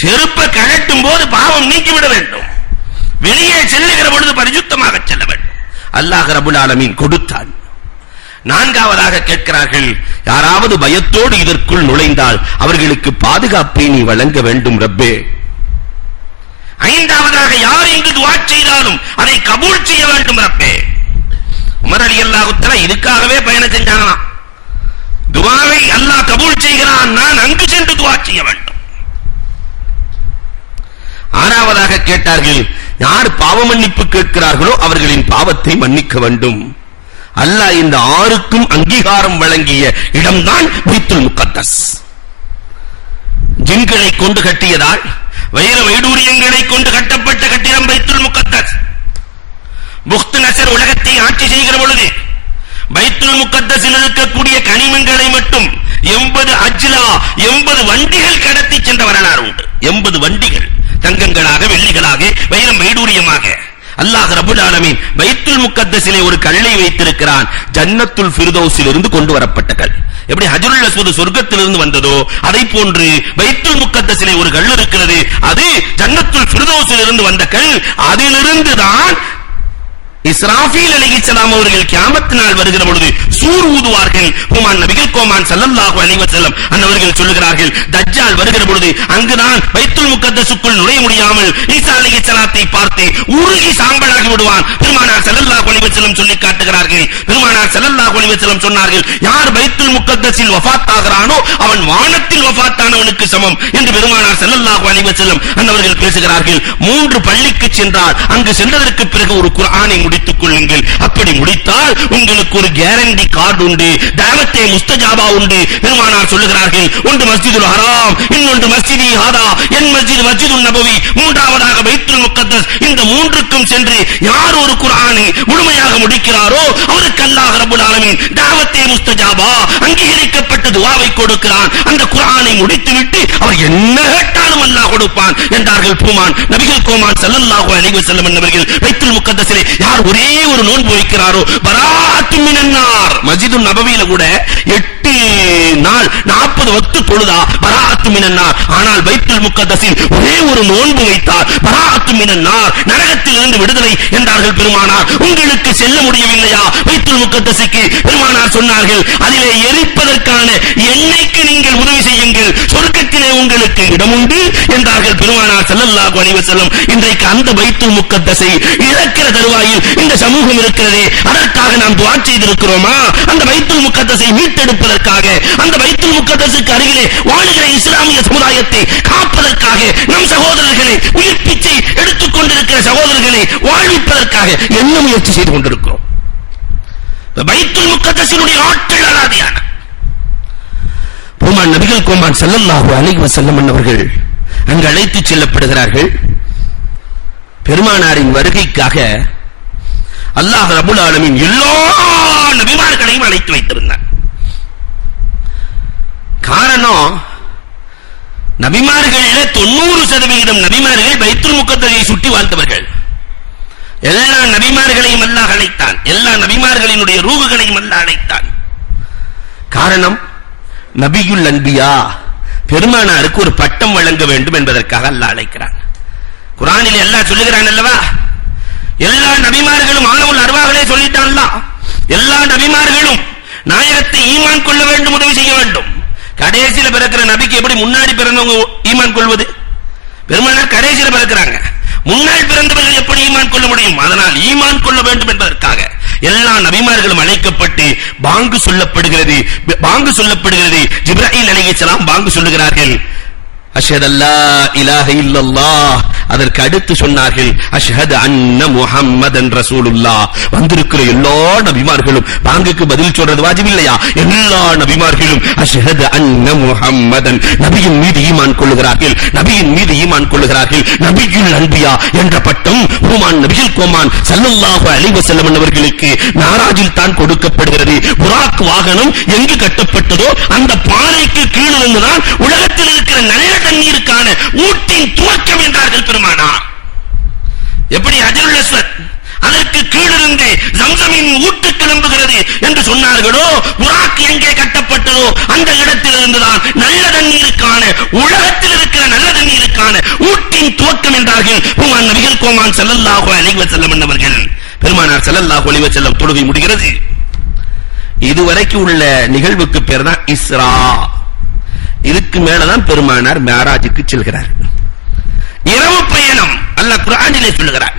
செருப்பை கழட்டும் போது பாவம் நீக்கிவிட வேண்டும். வெளியே செல்லுகிற பொழுது பரிசுத்தமாக செல்ல வேண்டும். அல்லாஹ் ரப்பல் ஆலமீன் கொடுத்தான். நான்காவதாக கேட்கிறார்கள், யாராவது பயத்தோடு இதற்குள் நுழைந்தால் அவர்களுக்கு பாதுகாப்பை நீ வழங்க வேண்டும் ரப்பே. ஐந்தாவதாக, யார் இங்கு துஆ செய்தாலும் அதை கபூல் செய்ய வேண்டும் ரப்பே. உமர் ரலியல்லாஹு தஆலா இதுக்காகவே பயணம் செஞ்சாங்களாம். துஆவை அல்லாஹ் கபூல் செய்கிறான், நான் அங்கு சென்று துஆ செய்ய வேண்டும். ஆறாவதாக கேட்டார்கள், யார் பாவ மன்னிப்பு கேட்கிறார்களோ அவர்களின் பாவத்தை மன்னிக்க வேண்டும். அல்லாஹ் இந்த ஆறுக்கும் அங்கீகாரம் வழங்கிய இடம்தான் பைத்துல் முகத்தஸ். ஜின்களை கொண்டு கட்டியதால், வைர வைடூரியங்களை கொண்டு கட்டப்பட்ட கட்டிடம் பைத்துல் முகத்தஸ். புக்த் நசர் உலகத்தை ஆட்சி செய்கிற பொழுது பைத்துல் முகத்தஸில் இருக்கக்கூடிய கனிமங்களை மட்டும் 80 அஜ்லா 80 வண்டிகள் கடத்தி சென்ற வரலாறு உண்டு. 80 வண்டிகள், தங்கங்களாக, வெள்ளிகளாக, வைரம் வைடூரியமாக. அல்லாஹ் ரப்பல் ஆலமீன் பைத்துல் முகத்தஸிலே ஒரு கல்லை வைத்திருக்கிறான். ஜன்னத்துல் ஃபிர்தௌஸில் இருந்து கொண்டு வரப்பட்ட கல். எப்படி ஹஜ்ருல் அஸ்வத் சொர்க்கத்திலிருந்து வந்ததோ அதை போன்று பைத்துல் முகத்தஸிலே ஒரு கல் இருக்கிறது. அது ஜன்னத்துல் ஃபிர்தௌஸில் இருந்து வந்த கல். அதிலிருந்து தான் இஸ்ராஃபீல் அலைஹிஸ்ஸலாம் அவர்கள் கியாமத் நாள் வருகிற பொழுது சூர் ஊதுவார்கள். ஹுமான் நபிகள் கோமான் ஸல்லல்லாஹு அலைஹி வஸல்லம் அன்னவர்கள் சொல்லுகிறார்கள், தஜ்ஜால் வருகிற பொழுது அங்குதான் பைத்துல் முகத்தஸுக்குள் நுழைய முடியாமல் ஈசா அலைஹிஸ்ஸலாத்தை பார்த்து உருகி சாம்பலாகி விடுவான். பெருமானார் ஸல்லல்லாஹு அலைஹி வஸல்லம் சொல்லி காட்டுகிறார்கள். பெருமானார் ஸல்லல்லாஹு அலைஹி வஸல்லம் சொன்னார்கள், யார் பைத்துல் முகத்தஸில் வஃபாத் ஆகிறானோ அவன் வானத்தில் வஃபாத்தானவனுக்கு சமம் என்று பெருமானார் ஸல்லல்லாஹு அலைஹி வஸல்லம் அன்னவர்கள் பேசுகிறார்கள். 3 பள்ளிக்கு சென்றால் அங்கு சென்றதற்கு பிறகு ஒரு குர்ஆனை முடித்துக் கொள்ளுங்கள். அப்படி முடித்தால் உங்களுக்கு ஒரு கேரண்டி கார்டு உண்டு, தாவத்தே முஸ்தஜாபா உண்டு. பெருமானார் சொல்லுகிறார்கள், ஒன்று மஸ்ஜிதுல் ஹராம், இன்னொன்று மஸ்ஜிதி ஹாதா, என் மஸ்ஜித் மஸ்ஜிதுன் நபவி, மூன்றாவதாக பைத்துல் முகத்தஸ். இந்த மூன்றுக்கும் சென்று யார் ஒரு குர்ஆனை முழுமையாக முடிக்கிறாரோ அவருக்கு அல்லாஹ் ரப்பல் ஆலமீன் தாவத்தே முஸ்தஜாபா, அங்கீகரிக்கப்பட்ட துஆவை கொடுக்கிறான். அந்த குர்ஆனை முடித்துவிட்டு அவர் என்ன கேட்டாலும் அல்லாஹ் கொடுப்பான் என்றார்கள் பூமான் நபிகள் கோமான் ஸல்லல்லாஹு அலைஹி வஸல்லம் அவர்கள். பைத்துல் முகத்தஸிலே யார் ஒரே ஒரு நோன்பு வைக்கிறாரோ பராஅத்து மினன்னார். மஸ்ஜிதுன் நபவியில கூட 8 நாள் 40 வக்து தொழுதா பராஅத்து மினன்னார். ஆனால் பைத்துல் முகத்தஸில் ஒரே ஒரு நோன்பு வைத்தார் பராஅத்து மினன்னார், நரகத்தில் இருந்து விடுதலை என்றார்கள் பெருமானார். உங்களுக்கு செல்ல முடியவில்லையா பைத்துல் முகத்தஸுக்கு? பெருமானார் சொன்னார்கள், அதிலே எரிப்பதற்கான எண்ணெய்க்கு நீங்கள் உதவி செய்யுங்கள், சொர்க்கத்திலே உங்களுக்கு இடம் உண்டு என்றார்கள் பெருமானார் ஸல்லல்லாஹு அலைஹி வஸல்லம். இன்றைக்கு அந்த பைத்துல் முகத்தஸை இழக்கிற தருவாயில் இந்த சமூகம் இருக்கிறதே, அதற்காக நாம் துஆ செய்திருக்கிறோமா? அந்த பைத்துல் முகத்தஸை மீட்டெடுப்பதற்காக, அந்த பைத்துல் முகத்தஸுக்கு அருகிலே வாழுகிற இஸ்லாமிய சமுதாயத்தை காப்பதற்காக, நம் சகோதரர்களை உயிர் பிச்சை எடுத்துக் கொண்டிருக்கிற சகோதரர்களை வாழ்விப்பதற்காக என்ன முயற்சி செய்து கொண்டிருக்கிறோம்? பைத்துல் முகத்தஸினுடைய ஆற்றல் அலாதியான. பூமான் நபிகள் கோமான் ஸல்லல்லாஹு அலைஹி வஸல்லம் அவர்கள் அங்கு அழைத்துச் செல்லப்படுகிறார்கள். பெருமானாரின் வருகைக்காக அல்லாஹ் ரப்பல் ஆலமீன் எல்லா நபிமார்களையும் அழைத்து வைத்திருந்தார். காரணம், நபிமார்களிலே 90% நபிமார்கள் பைத்துல் முகத்தஸை சுற்றி வாழ்ந்தவர்கள். எல்லா நபிமார்களையும் அல்லாஹ் அழைத்தான். எல்லா நபிமார்களினுடைய ரூஹுகளையும் அல்லாஹ் அழைத்தான். காரணம், நபியுல் அன்பியா, பெருமானாருக்கு ஒரு பட்டம் வழங்க வேண்டும் என்பதற்காக அல்லாஹ் அழைக்கிறான். குர்ஆனில் அல்லாஹ் சொல்லுகிறான் அல்லவா, எல்லா நபிமார்களும் ஆலமுல் அர்வாஹ்களே சொல்லிட்டான்ல, எல்லா நபிமார்களும் நாயகத்தை ஈமான் கொள்ள வேண்டும், உதவி செய்ய வேண்டும். கடைசியில பிறக்கிற நபிக்கு எப்படி முன்னாடி பிறந்தவங்க ஈமான் கொள்வது? பெருமானார் கடைசியில பிறக்கிறாங்க, முன்னால் பிறந்தவர்கள் எப்படி ஈமான் கொள்ள முடியும்? அதனால் ஈமான் கொள்ள வேண்டும் என்பதற்காக எல்லா நபிமார்களும் அழைக்கப்பட்டு பாங்கு சொல்லப்படுகிறது. ஜிப்ராயில் அலைஹிஸ்ஸலாம் பாங்கு சொல்லுகிறார்கள். அஷ்ஹது அல்லா இலாஹ இல்லல்லாஹ், அதற்கு அடுத்து சொன்னார்கள் அஷ்ஹது அன்ன முஹம்மதன் ரசூலுல்லாஹ். வந்திருக்கிற எல்லா நபிமார்களும் பாங்குக்கு பதில் சொல்றது வாஜிப் இல்லையா? எல்லா நபிமார்களும் அஷ்ஹது அன்ன முஹம்மதன், நபியின் மீது ஈமான் கொள்ளுகிறார்கள், நபியின் மீது ஈமான் கொள்ளுகிறார்கள். நபியுல் அன்பியா என்ற பட்டம் ஹுமான் நபிகள் கோமான் ஸல்லல்லாஹு அலைஹி வஸல்லம் அவர்களுக்கு நாராஜில் தான் கொடுக்கப்படுகிறது. புராக் வாகனம் எங்கு கட்டப்பட்டதோ அந்த பாறைக்கு கீழிருந்து தான் உலகத்தில் இருக்கிற நல்ல தண்ணீருக்கான ஊட்டின் துவக்கம் என்றார்கள் பெருமானார். எப்படி ஹஜ்ருல் அஸ்வத் அதற்கு கீழிருந்து ஜம்சமின் ஊட்டு கிளம்புகிறது என்று சொன்னார்களோ, புராக் எங்கே கட்டப்பட்டதோ அந்த இடத்திலிருந்துதான் நல்ல தண்ணீருக்கான, உலகத்தில் இருக்கிற நல்ல தண்ணீருக்கான ஊட்டின் துவக்கம் என்றார்கள் ஹுமான் நபிகள் கோமான் ஸல்லல்லாஹு அலைஹி வஸல்லம் அவர்கள். பெருமானார் ஸல்லல்லாஹு அலைஹி வஸல்லம் தொழுகை முடிகிறது. இதுவரைக்கும் உள்ள நிகழ்வுக்கு பேர் தான் இஸ்ரா. இதுக்கு மேலதான் பெருமானார் மிஅராஜுக்கு செல்கிறார். இரவு பயணம் அல்லாஹ் குர்ஆனிலே சொல்லுகிறார்.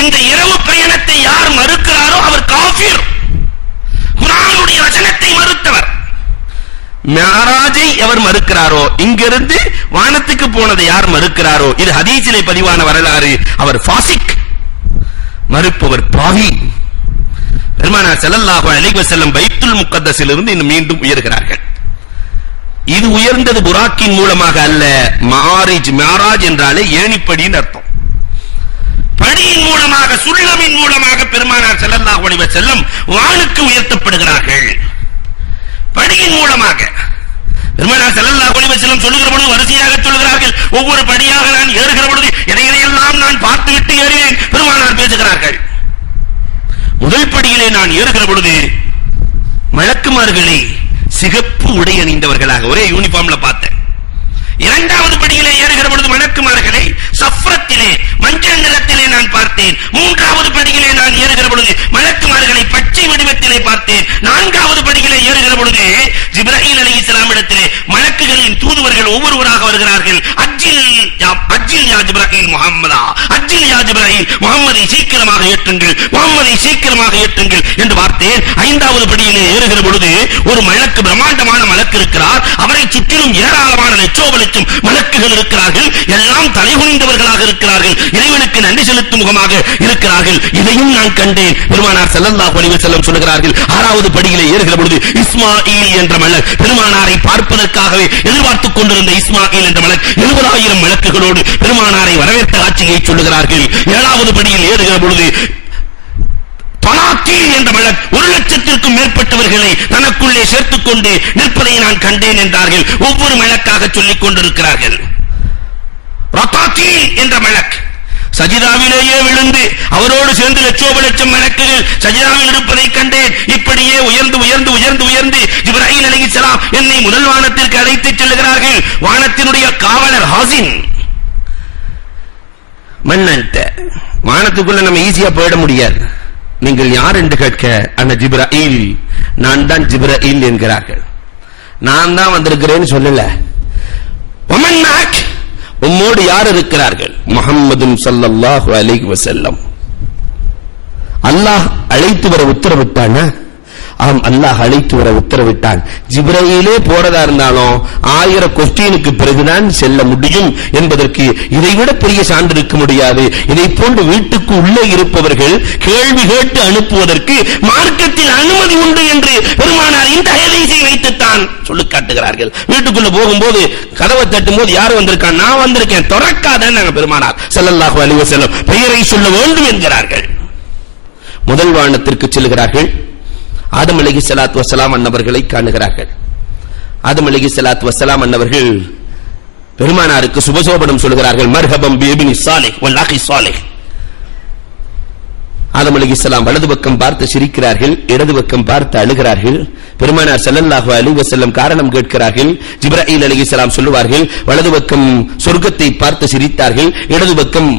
இந்த இரவு பயணத்தை யார் மறுக்கிறாரோ அவர் காஃபிர், குர்ஆனுடைய வசனத்தை மறுத்தவர். மிஅராஜை எவர் மறுக்கிறாரோ, இங்கிருந்து வானத்துக்கு போனதை யார் மறுக்கிறாரோ, இது ஹதீஸிலே பதிவான வரலாறு, அவர் ஃபாசிக், மறுப்பவர் பாவி. பெருமானார் ஸல்லல்லாஹு அலைஹி வஸல்லம் பைத்துல் முகத்தஸிலிருந்து இன்னும் மீண்டும் உயர்கிறார்கள். இது உயர்ந்தது புராக்கின் மூலமாக அல்ல, மிஅராஜ் என்றாலே ஏணிப்படின்னு அர்த்தம். படியின் மூலமாக, சுள்ளமின் மூலமாக பெருமானார் ஸல்லல்லாஹு அலைஹி வஸல்லம் வானுக்கு உயர்த்தப்படுகிறார்கள். படியின் மூலமாக பெருமானார் ஸல்லல்லாஹு அலைஹி வஸல்லம் சொல்லுகிற பொழுது வரிசையாக சொல்லுகிறார்கள். ஒவ்வொரு படியாக நான் ஏறுகிற பொழுது எதையெல்லாம் நான் பார்த்துவிட்டு ஏறினேன் பெருமானார் பேசுகிறார்கள். முதல் படியிலே நான் ஏறுகிற பொழுது மலக்குமார்களை சிகப்பு உடை அணிந்தவர்களாக ஒரே யூனிஃபார்ம்ல பார்த்தேன். இரண்டாவது படியிலே ஏறுகிற பொழுது மலக்குமார்களை சஃப்ரத்திலே மஞ்சள் நிறத்திலே நான் பார்த்தேன். மூன்றாவது படியிலே நான் ஏறுகிற பொழுது மலக்குமார்களை பச்சை வடிவத்திலே பார்த்தேன். நான்காவது படியிலே ஏறுகிற பொழுது ஜிப்ராயில் அலைஹிஸ்ஸலாம் இடத்திலே மலக்குகளின் தூதுவர்கள் ஒவ்வொருவராக வருகிறார்கள். அஜ்ஜில் யா ஜிப்ராயில் முஹம்மதா, அஜ்ஜில் யா ஜிப்ராயில், முஹம்மதை சீக்கிரமாக ஏற்றுங்கள், முஹம்மதை சீக்கிரமாக ஏற்றுங்கள் என்று பார்த்தேன். ஐந்தாவது படியிலே ஏறுகிற பொழுது ஒரு மலக்கு, பிரம்மாண்டமான மலக்கு இருக்கிறார். அவரை சுற்றிலும் ஏராளமான லட்சோபலட்சம் மலக்குகள் இருக்கிறார்கள். எல்லாம் தலைகுனிந்தவர்களாக இருக்கிறார்கள். இறைவனுக்கு நன்றி செலுத்தும் முகமாக இருக்கிறார்கள். இதையும் நான் கண்டேன். பெருமானார் ஸல்லல்லாஹு அலைஹி வஸல்லம் சொல்கிறார்கள். ஆறாவது படியிலே ஏறுகிற பொழுது இஸ்மாயில் என்ற மலக், பெருமானாரை பார்ப்பதற்காகவே எதிர்பார்த்துக் கொண்டிருந்த இஸ்மாயில் என்ற மலக் 70,000 மலக்குகளோடு பெருமானாரை வரவேற்ற காட்சியை சொல்லுகிறார்கள். ஏழாவது படியில் ஏறுகிற பொழுது பலாத்தி என்ற மலக் 1,00,000க்கும் மேற்பட்டவர்களை தனக்குள்ளே சேர்த்துக் கொண்டு நிற்பதை நான் கண்டேன் என்றார்கள். ஒவ்வொரு மலக்காக சொல்லிக் கொண்டிருக்கிறார்கள். ரத்தாத்தி என்ற மலக் சஜிதாவிலேயே விழுந்து அவரோடு சேர்ந்து லட்சோபலட்சம் மலக்குகள் சஜிதாவில் இருப்பதை கண்டேன். இப்படியே உயர்ந்து உயர்ந்து உயர்ந்து உயர்ந்து ஜிப்ராயில் அலைஹிஸ்ஸலாம் என்னை முதல் வானத்திற்கு அழைத்துச் செல்லுகிறார்கள். வானத்தினுடைய காவலர் ஹாசின், மன்னன்ட்ட வானத்துக்குள்ள நம்ம ஈஸியா போயிட முடியாது. நீங்கள் யார் என்று கேட்க, அண்ணா ஜிப்ராயில், நான் தான் ஜிப்ராயில் என்கிறார்கள். நான் தான் வந்திருக்கிறேன்னு சொல்லல. உம்மோடு யார் இருக்கிறார்கள்? முஹம்மதுன் ஸல்லல்லாஹு அலைஹி வஸல்லம். அல்லாஹ் அழைத்து வர உத்தரவிட்டானா? ஆம், அல்லாஹ் அழைத்து வர உத்தரவிட்டான். ஜிப்ராயிலே போறதா இருந்தாலும் 1000 கொஸ்டினுக்கு பிறகுதான் செல்ல முடியும் என்பதற்கு இதைவிட பெரிய சான்று இருக்க முடியாது. இதை போன்று வீட்டுக்கு உள்ளே இருப்பவர்கள் கேள்வி கேட்டு அனுப்புவதற்கு மார்க்கத்தில் அனுமதி உண்டு என்று பெருமானார் இந்த ஹதீஸை வைத்துத்தான் சொல்லி காட்டுகிறார்கள். வீட்டுக்குள்ள போகும்போது கதவை தட்டும் போது யார் வந்திருக்கான்? நான் வந்திருக்கேன், திறக்காதன்னு நாங்க பெருமானார் ஸல்லல்லாஹு அலைஹி வஸல்லம் பெயரை சொல்ல வேண்டும் என்கிறார்கள். முதல் வானத்திற்கு செல்கிறார்கள். ஆதம் அலைஹிஸ்ஸலாத்து வஸ்ஸலாம் அன்னவர்களை காணுகிறார்கள். ஆதம் அலைஹிஸ்ஸலாத்து வஸ்ஸலாம் அன்னவர்கள் பெருமானாருக்கு சுபசோபனம் சொல்கிறார்கள். மர்ஹபம் பி இப்னி ஸாலிஹ் வல் அகி ஸாலிஹ். ஆதம் அலைஹிஸ்ஸலாம் வலது பக்கம் பார்த்து சிரிக்கிறார்கள், இடது பக்கம் பார்த்து அழுகிறார்கள். பெருமானார் ஸல்லல்லாஹு அலைஹி வஸல்லம் காரணம் கேட்கிறார்கள். ஜிப்ராயில் அலைஹிஸ்ஸலாம் சொல்லுவார்கள், வலது பக்கம் சொர்க்கத்தை பார்த்து சிரித்தார்கள், இடது பக்கம்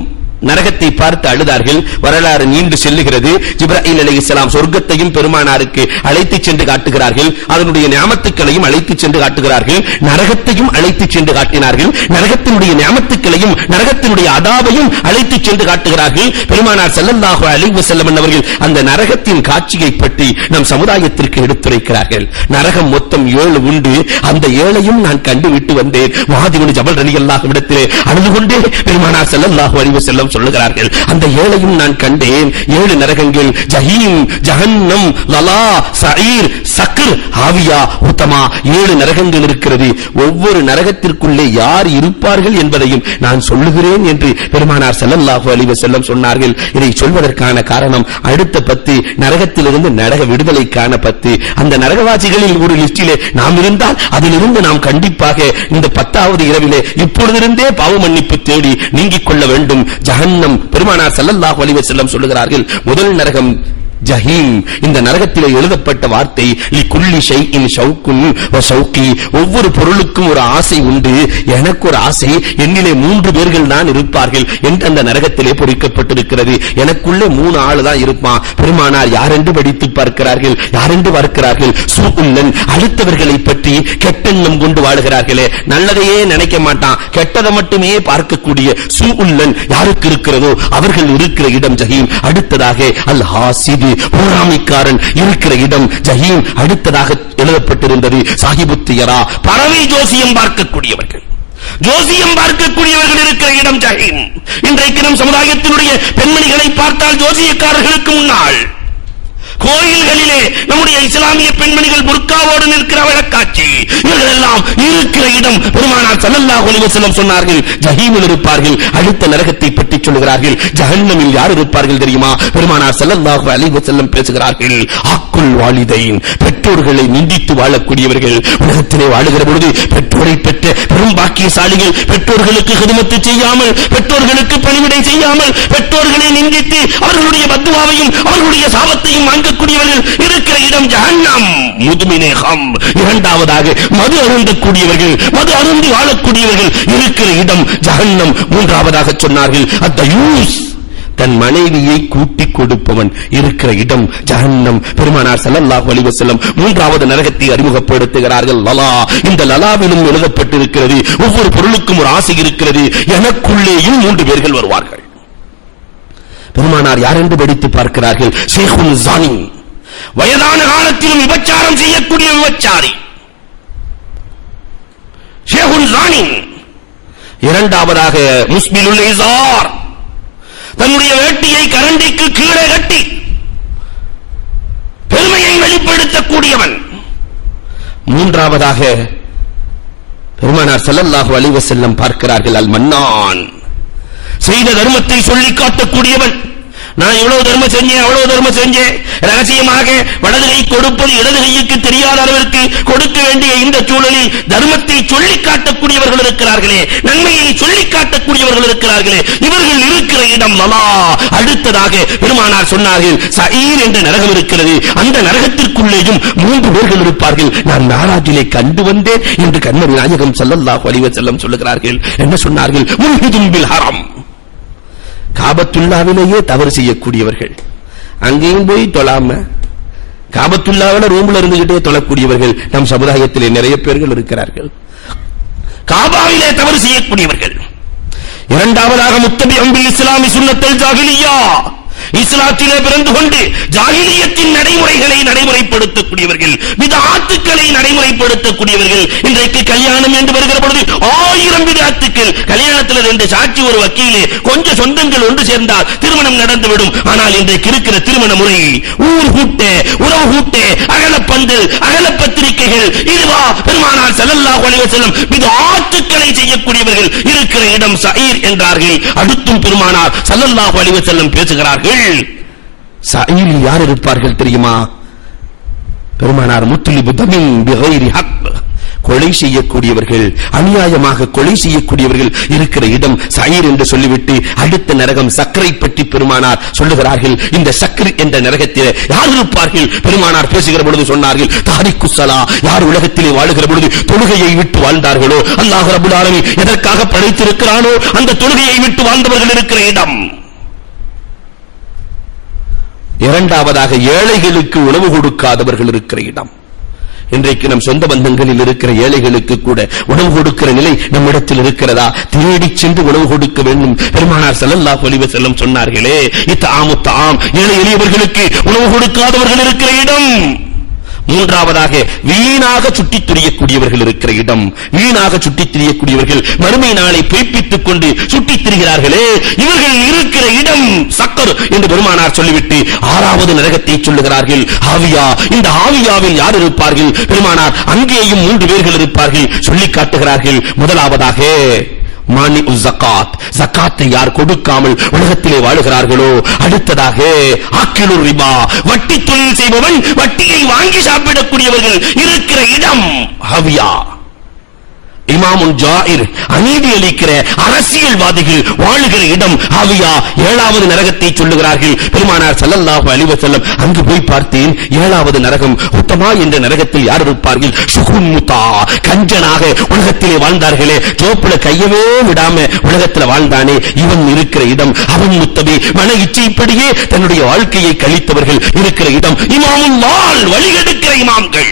நரகத்தை பார்த்து அழுதார்கள். வரலாறு நீண்டு செல்லுகிறது. ஜிப்ராயில் அலைஹிஸ்ஸலாம் சொர்க்கத்தையும் பெருமானாருக்கு அழைத்துச் சென்று காட்டுகிறார்கள். அதனுடைய நியாமத்துக்களையும் அழைத்துச் சென்று காட்டுகிறார்கள். நரகத்தையும் அழைத்துச் சென்று காட்டினார்கள். நரகத்தினுடைய நியாமத்துக்களையும் நரகத்தினுடைய அதாபையும் அழைத்துச் சென்று காட்டுகிறார்கள். பெருமானார் ஸல்லல்லாஹு அலைஹி வஸல்லம் அவர்கள் அந்த நரகத்தின் காட்சியை பற்றி நம் சமுதாயத்திற்கு எடுத்துரைக்கிறார்கள். நரகம் மொத்தம் 7 உண்டு. அந்த 7ஐயும் நான் கண்டுவிட்டு வந்தேன். முஆத் இப்னு ஜபல் ரலியல்லாஹு அன்ஹு அழுது கொண்டே பெருமானார் ஸல்லல்லாஹு அலைஹி வஸல்லம் சொல்லுகிறார்கள், அந்த 7ஐயும் நான் கண்டேன். 7 நரகங்கள், ஜஹீம், ஜஹன்னம், லலா, சஈர், சக்ர், ஹாவியா, உத்தமா, 7 நரகங்கள் இருக்கிறது. ஒவ்வொரு நரகத்திற்குள்ளே யார் இருப்பார்கள் என்பதையும் நான் சொல்லுகிறேன் என்று பெருமானார் ஸல்லல்லாஹு அலைஹி வஸல்லம் சொன்னார்கள். இதை சொல்வதற்கான காரணம் அடுத்த 10 நரகத்திலிருந்து நரக விடுதலைக்கான 10. அந்த நரகவாசிகளில் ஒரு லிஸ்டிலே நாம் இருந்தால் அதிலிருந்து நாம் கண்டிப்பாக இந்த 10வது இரவிலே இப்பொழுதிருந்தே பாவ மன்னிப்பு தேடி நீங்கிக் கொள்ள வேண்டும். ஜஹன்னம், பெருமானார் ஸல்லல்லாஹு அலைஹி வஸல்லம் சொல்லுகிறார்கள், முதல் நரகம் ஜஹீம். இந்த நரகத்திலே எழுதப்பட்ட வார்த்தை லிகுல்லி ஷைஇன் ஷௌகுன் வ ஷௌகி, ஒவ்வொரு பொருளுக்கும் ஒரு ஆசை உண்டு, எனக்கு ஒரு ஆசை, என்னிலே 3 பேர்கள் தான் இருப்பார்கள் என்று அந்த நரகத்திலே பொறிக்கப்பட்டிருக்கிறது. எனக்குள்ளே 3 ஆளு தான் இருப்பான். பெருமானார் யாரென்று படித்து பார்க்கிறார்கள், யாரென்று பார்க்கிறார்கள், சூஉல்லன், அடுத்தவர்களை பற்றி கெட்டெண்ணம் கொண்டு வாழுகிறார்களே, நல்லதையே நினைக்க மாட்டான், கெட்டதை மட்டுமே பார்க்கக்கூடிய சூஉல்லன் யாருக்கு இருக்கிறதோ அவர்கள் இருக்கிற இடம் ஜஹீம். அடுத்ததாக அல் ஹாசிது, பொறாமைக்காரன் இருக்கிற இடம் ஜஹீம். அடுத்ததாக எழுதப்பட்டிருந்தது சாஹிபுத்தியரா, பறவை ஜோசியம் பார்க்கக்கூடியவர்கள், ஜோசியம் பார்க்கக்கூடியவர்கள் இருக்கிற இடம் ஜஹீம். இன்றைக்கு நம் சமுதாயத்தினுடைய பெண்மணிகளை பார்த்தால் ஜோசியக்காரர்களுக்கு முன்னால் கோயில்களிலே நம்முடைய இஸ்லாமிய பெண்மணிகள் புர்காவோடு நிற்கிற வழக்காட்சி, இவர்கள் எல்லாம் இருக்கிற இடம் பெருமானார் ஸல்லல்லாஹு அலைஹி வஸல்லம் சொன்னார்கள் ஜஹீமில் இருப்பார்கள். அடுத்த நரகத்தை பற்றி சொல்கிறார்கள். ஜஹன்னமில் யார் இருப்பார்கள் தெரியுமா? பெருமானார் ஸல்லல்லாஹு அலைஹி வஸல்லம் பேசுகிறார்கள், அக்குல் வாலிதைன், பெற்றோர்களை நிந்தித்து வாழக்கூடியவர்கள். உலகத்திலே வாழுகிற பொழுது பெற்றோரை பெற்ற பெரும் பாக்கியசாலிகள், பெற்றோர்களுக்கு ஹிதமத் செய்யாமல், பெற்றோர்களுக்கு பணிவிடை செய்யாமல், பெற்றோர்களை நிந்தித்து அவர்களுடைய பத்வாவையும் அவர்களுடைய சாபத்தையும் வாங்கக்கூடியவர்கள் இருக்கிற இடம் ஜஹன்னம். முதுமினேகம், இரண்டாவதாக மது அருந்தக்கூடியவர்கள், மது அருந்தி வாழக்கூடியவர்கள் இருக்கிற இடம் ஜஹன்னம். மூன்றாவதாக சொன்னார்கள் அத்தயூஸ், தன் மனைவியை கூட்டிக் கொடுப்பவன் இருக்கிற இடம் ஜஹன்னம். பெருமானார் ஸல்லல்லாஹு அலைஹி வஸல்லம் 3வது நரகத்தை அறிமுகப்படுத்துகிறார்கள், லலா. இந்த லலாவிலும் எழுதப்பட்டிருக்கிறது, ஒவ்வொரு பொருளுக்கும் ஒரு ஆசை இருக்கிறது, எனக்குள்ளேயும் 3 பேர்கள் வருவார்கள். பெருமானார் யார் என்று படித்து பார்க்கிறார்கள், ஷேகுன் ஜானி, வயதான காலத்திலும் விபச்சாரம் செய்யக்கூடிய விபச்சாரி ஷேகுன் ஜானி. இரண்டாவதாக முஸ்பிலுல் இஸார், தன்னுடைய வேட்டியை கரண்டிக்கு கீழே கட்டி பெருமையை வெளிப்படுத்தக்கூடியவன். மூன்றாவதாக பெருமானார் ஸல்லல்லாஹு அலைஹி வஸல்லம் பார்க்கிறார்கள் அல் மன்னான், செய்த தர்மத்தை சொல்லி காட்டக்கூடியவன். நான் இவ்வளவு தர்மம் செஞ்சேன், அவ்வளவு தர்மம் செஞ்சேன், ரகசியமாக வலது கை கொடுப்பது இடது கைக்கு தெரியாத அளவிற்கு கொடுக்க வேண்டிய இந்த சூழலில் தர்மத்தை சொல்லி காட்டக்கூடியவர்கள் இருக்கிறார்களே, நன்மையை சொல்லி காட்டக்கூடியவர்கள் இருக்கிறார்களே, இவர்கள் இருக்கிற இடம் லலா. அடுத்ததாக பெருமானார் சொன்னார்கள் சஈர் என்ற நரகம் இருக்கிறது, அந்த நரகத்திற்குள்ளேயும் 3 பேர்கள் இருப்பார்கள். நான் நாராஜிலே கண்டு வந்தேன் என்று கண்மணி நாயகம் ஸல்லல்லாஹு அலைஹி வஸல்லம் சொல்லுகிறார்கள். என்ன சொன்னார்கள்? முன்ஹிதும் பில் ஹரம், காபத்துல்லாவிலேயே தவறு செய்யக்கூடியவர்கள், அங்கேயும் போய் தொழாம காபத்துல்லாவில ரூம்ல இருந்துகிட்டே தொழக்கூடியவர்கள் நம் சமுதாயத்திலே நிறைய பேர்கள் இருக்கிறார்கள். காபாவிலே தவறு செய்யக்கூடியவர்கள். இரண்டாவதாக முத்தபிஅம் பில் இஸ்லாமி சுன்னத்துல் ஜாஹிலிய்யா, இஸ்லாத்திலே பிறந்து கொண்டு ஜாஹிலியத்தின் நடைமுறைகளை நடைமுறைப்படுத்தக்கூடியவர்கள், பித்ஆத்துக்களை நடைமுறைப்படுத்தக்கூடியவர்கள். இன்றைக்கு கல்யாணம் என்று வருகிற பொழுது 1000 பித்ஆத்துக்கள். கல்யாணத்தில் 2 சாட்சி, ஒரு வக்கீலே, கொஞ்சம் சொந்தங்கள் ஒன்று சேர்ந்தால் திருமணம் நடந்துவிடும். ஆனால் இன்றைக்கு இருக்கிற திருமண முறை ஊர் கூட்டே, உறவு கூட்டே, அகலப்பந்தல், அகல பத்திரிகைகள், இதுவா பெருமானார் ஸல்லல்லாஹு அலைஹி வஸல்லம் பித்ஆத்துக்களை செய்யக்கூடியவர்கள் இருக்கிற இடம் சஈர் என்றார்கள். அடுத்தும் பெருமானார் ஸல்லல்லாஹு அலைஹி வஸல்லம் பேசுகிறார்கள், சஈரில் யார் இருப்பார்கள் தெரியுமா? பெருமானார் முத்லிபு தமின் பிகைரி ஹக், கொலை செய்யக்கூடியவர்கள், அநியாயமாக கொலை செய்யக்கூடியவர்கள் இருக்கிற இடம் சயீர் என்று சொல்லிவிட்டு அடுத்த நரகம் சக்கரை பற்றி பெருமானார் சொல்லுகிறார்கள். இந்த சக்கரை என்ற நரகத்தில் யார் இருப்பார்கள்? பெருமானார் பேசுகிற பொழுது சொன்னார்கள், தாரிக்கு ஸலா, யார் உலகத்திலே வாழுகிற பொழுது தொழுகையை விட்டு வாழ்ந்தார்களோ, அல்லாஹ் ரப்பல் ஆலமீன் எதற்காக படைத்திருக்கிறானோ அந்த தொழுகையை விட்டு வாழ்ந்தவர்கள் இருக்கிற இடம். இரண்டாவதாக ஏழைகளுக்கு உணவு கொடுக்காதவர்கள் இருக்கிற இடம். இன்றைக்கு நம் சொந்த பந்தங்களில் இருக்கிற ஏழைகளுக்கு கூட உணவு கொடுக்கிற நிலை நம்மிடத்தில் இருக்கிறதா? தேடி சென்று உணவு கொடுக்க வேண்டும். பெருமானார் ஸல்லல்லாஹு அலைஹி வஸல்லம் சொன்னார்களே, இத்ஆமு தஆம், ஏழை எளியவர்களுக்கு உணவு கொடுக்காதவர்கள் இருக்கிற இடம். மூன்றாவதாக வீணாக சுற்றித் திரியக்கூடியவர்கள் இருக்கிற இடம். வீணாக சுற்றித் திரியக்கூடியவர்கள், மறுமை நாளை பொய்ப்பித்துக் கொண்டு சுற்றித் திரிகிறார்களே, இவர்கள் இருக்கிற இடம் சக்கர் என்று பெருமானார் சொல்லிவிட்டு ஆறாவது நரகத்தை சொல்லுகிறார்கள், ஹாவியா. இந்த ஹாவியாவில் யார் இருப்பார்கள்? பெருமானார் அங்கேயும் 3 பேர்கள் இருப்பார்கள் சொல்லி காட்டுகிறார்கள். முதலாவதாக மானி ஜகாத், ஜகாத்தை யார் கொடுக்காமல் உலகத்திலே வாழுகிறார்களோ. அடுத்ததாக ஆக்கிலு ரிபா, வட்டி தொழில் செய்பவன், வட்டியை வாங்கி சாப்பிடக்கூடியவர்கள் இருக்கிற இடம் ஹவியா. இமாமுன் ஜாயிர், அநீதி அளிக்கிற அரசியல்வாதிகள் வாழுகிற இடம் ஹாவியா. 7வது நரகத்தை சொல்லுகிறார்கள் பெருமானார் ஸல்லல்லாஹு அலைஹி வஸல்லம். அங்கு போய் பார்த்தேன், 7வது நரகம் உத்தமா என்ற நரகத்தில் யார் இருப்பார்கள்? சுகுன்முதா, கஞ்சனாக உலகத்திலே வாழ்ந்தார்களே, ஜோப்புல கையவே விடாம உலகத்தில் வாழ்ந்தானே, இவன் இருக்கிற இடம். அவன் முத்தபி, மன இச்சைப்படியே தன்னுடைய வாழ்க்கையை கழித்தவர்கள் இருக்கிற இடம். இமாமுல் வால், வழிகெடுக்கிற இமாம்கள்,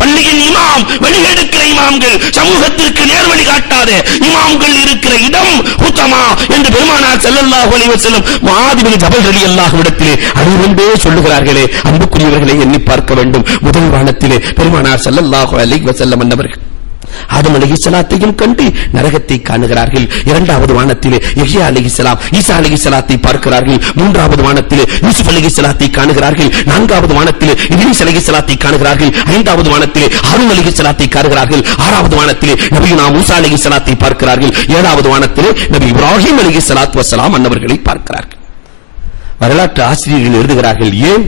பள்ளியின் இமாம், வழிகெடுக்கிற இமாம்கள், சமூகத்திற்கு நேர்வழி காட்டாத இமாம்கள் இருக்கிற இடம் உத்தமா என்று பெருமானார் ஸல்லல்லாஹு அலைஹி வஸல்லம் முஆத் பின் ஜபல் ரலியல்லாஹு இடத்திலே அழுந்தே சொல்லுகிறார்களே. அன்புக்குரியவர்களை எண்ணி பார்க்க வேண்டும். முதல் வானத்திலே பெருமானார் ஸல்லல்லாஹு அலைஹி வஸல்லம் என்பவர்கள் ஆதம் அலைஹிஸ்ஸலாத்தையும் கண்டு நரகத்தை காணுகிறார்கள். 2வது வானத்திலே யஹ்யா அலைஹிஸ்ஸலாம், ஈசா அலைஹிஸ்ஸலாத்தை பார்க்கிறார்கள். 3வது வானத்திலே யூசுப் அலைஹிஸ்ஸலாத்தை காணுகிறார்கள். 4வது வானத்திலே இத்ரீஸ் அலைஹிஸ்ஸலாத்தை காணுகிறார்கள். 5வது வானத்திலே ஹாரூன் அலைஹிஸ்ஸலாத்தை காணுகிறார்கள். 6வது வானத்திலே நபியுனா மூசா அலைஹிஸ்ஸலாத்தை பார்க்கிறார்கள். 7வது வானத்திலே நபி இப்ராஹிம் அலைஹிஸ்ஸலாத்து வஸ்ஸலாம் அன்னவர்களை பார்க்கிறார்கள். வரலாற்று ஆசிரியர்கள் எழுதுகிறார்கள், ஏன்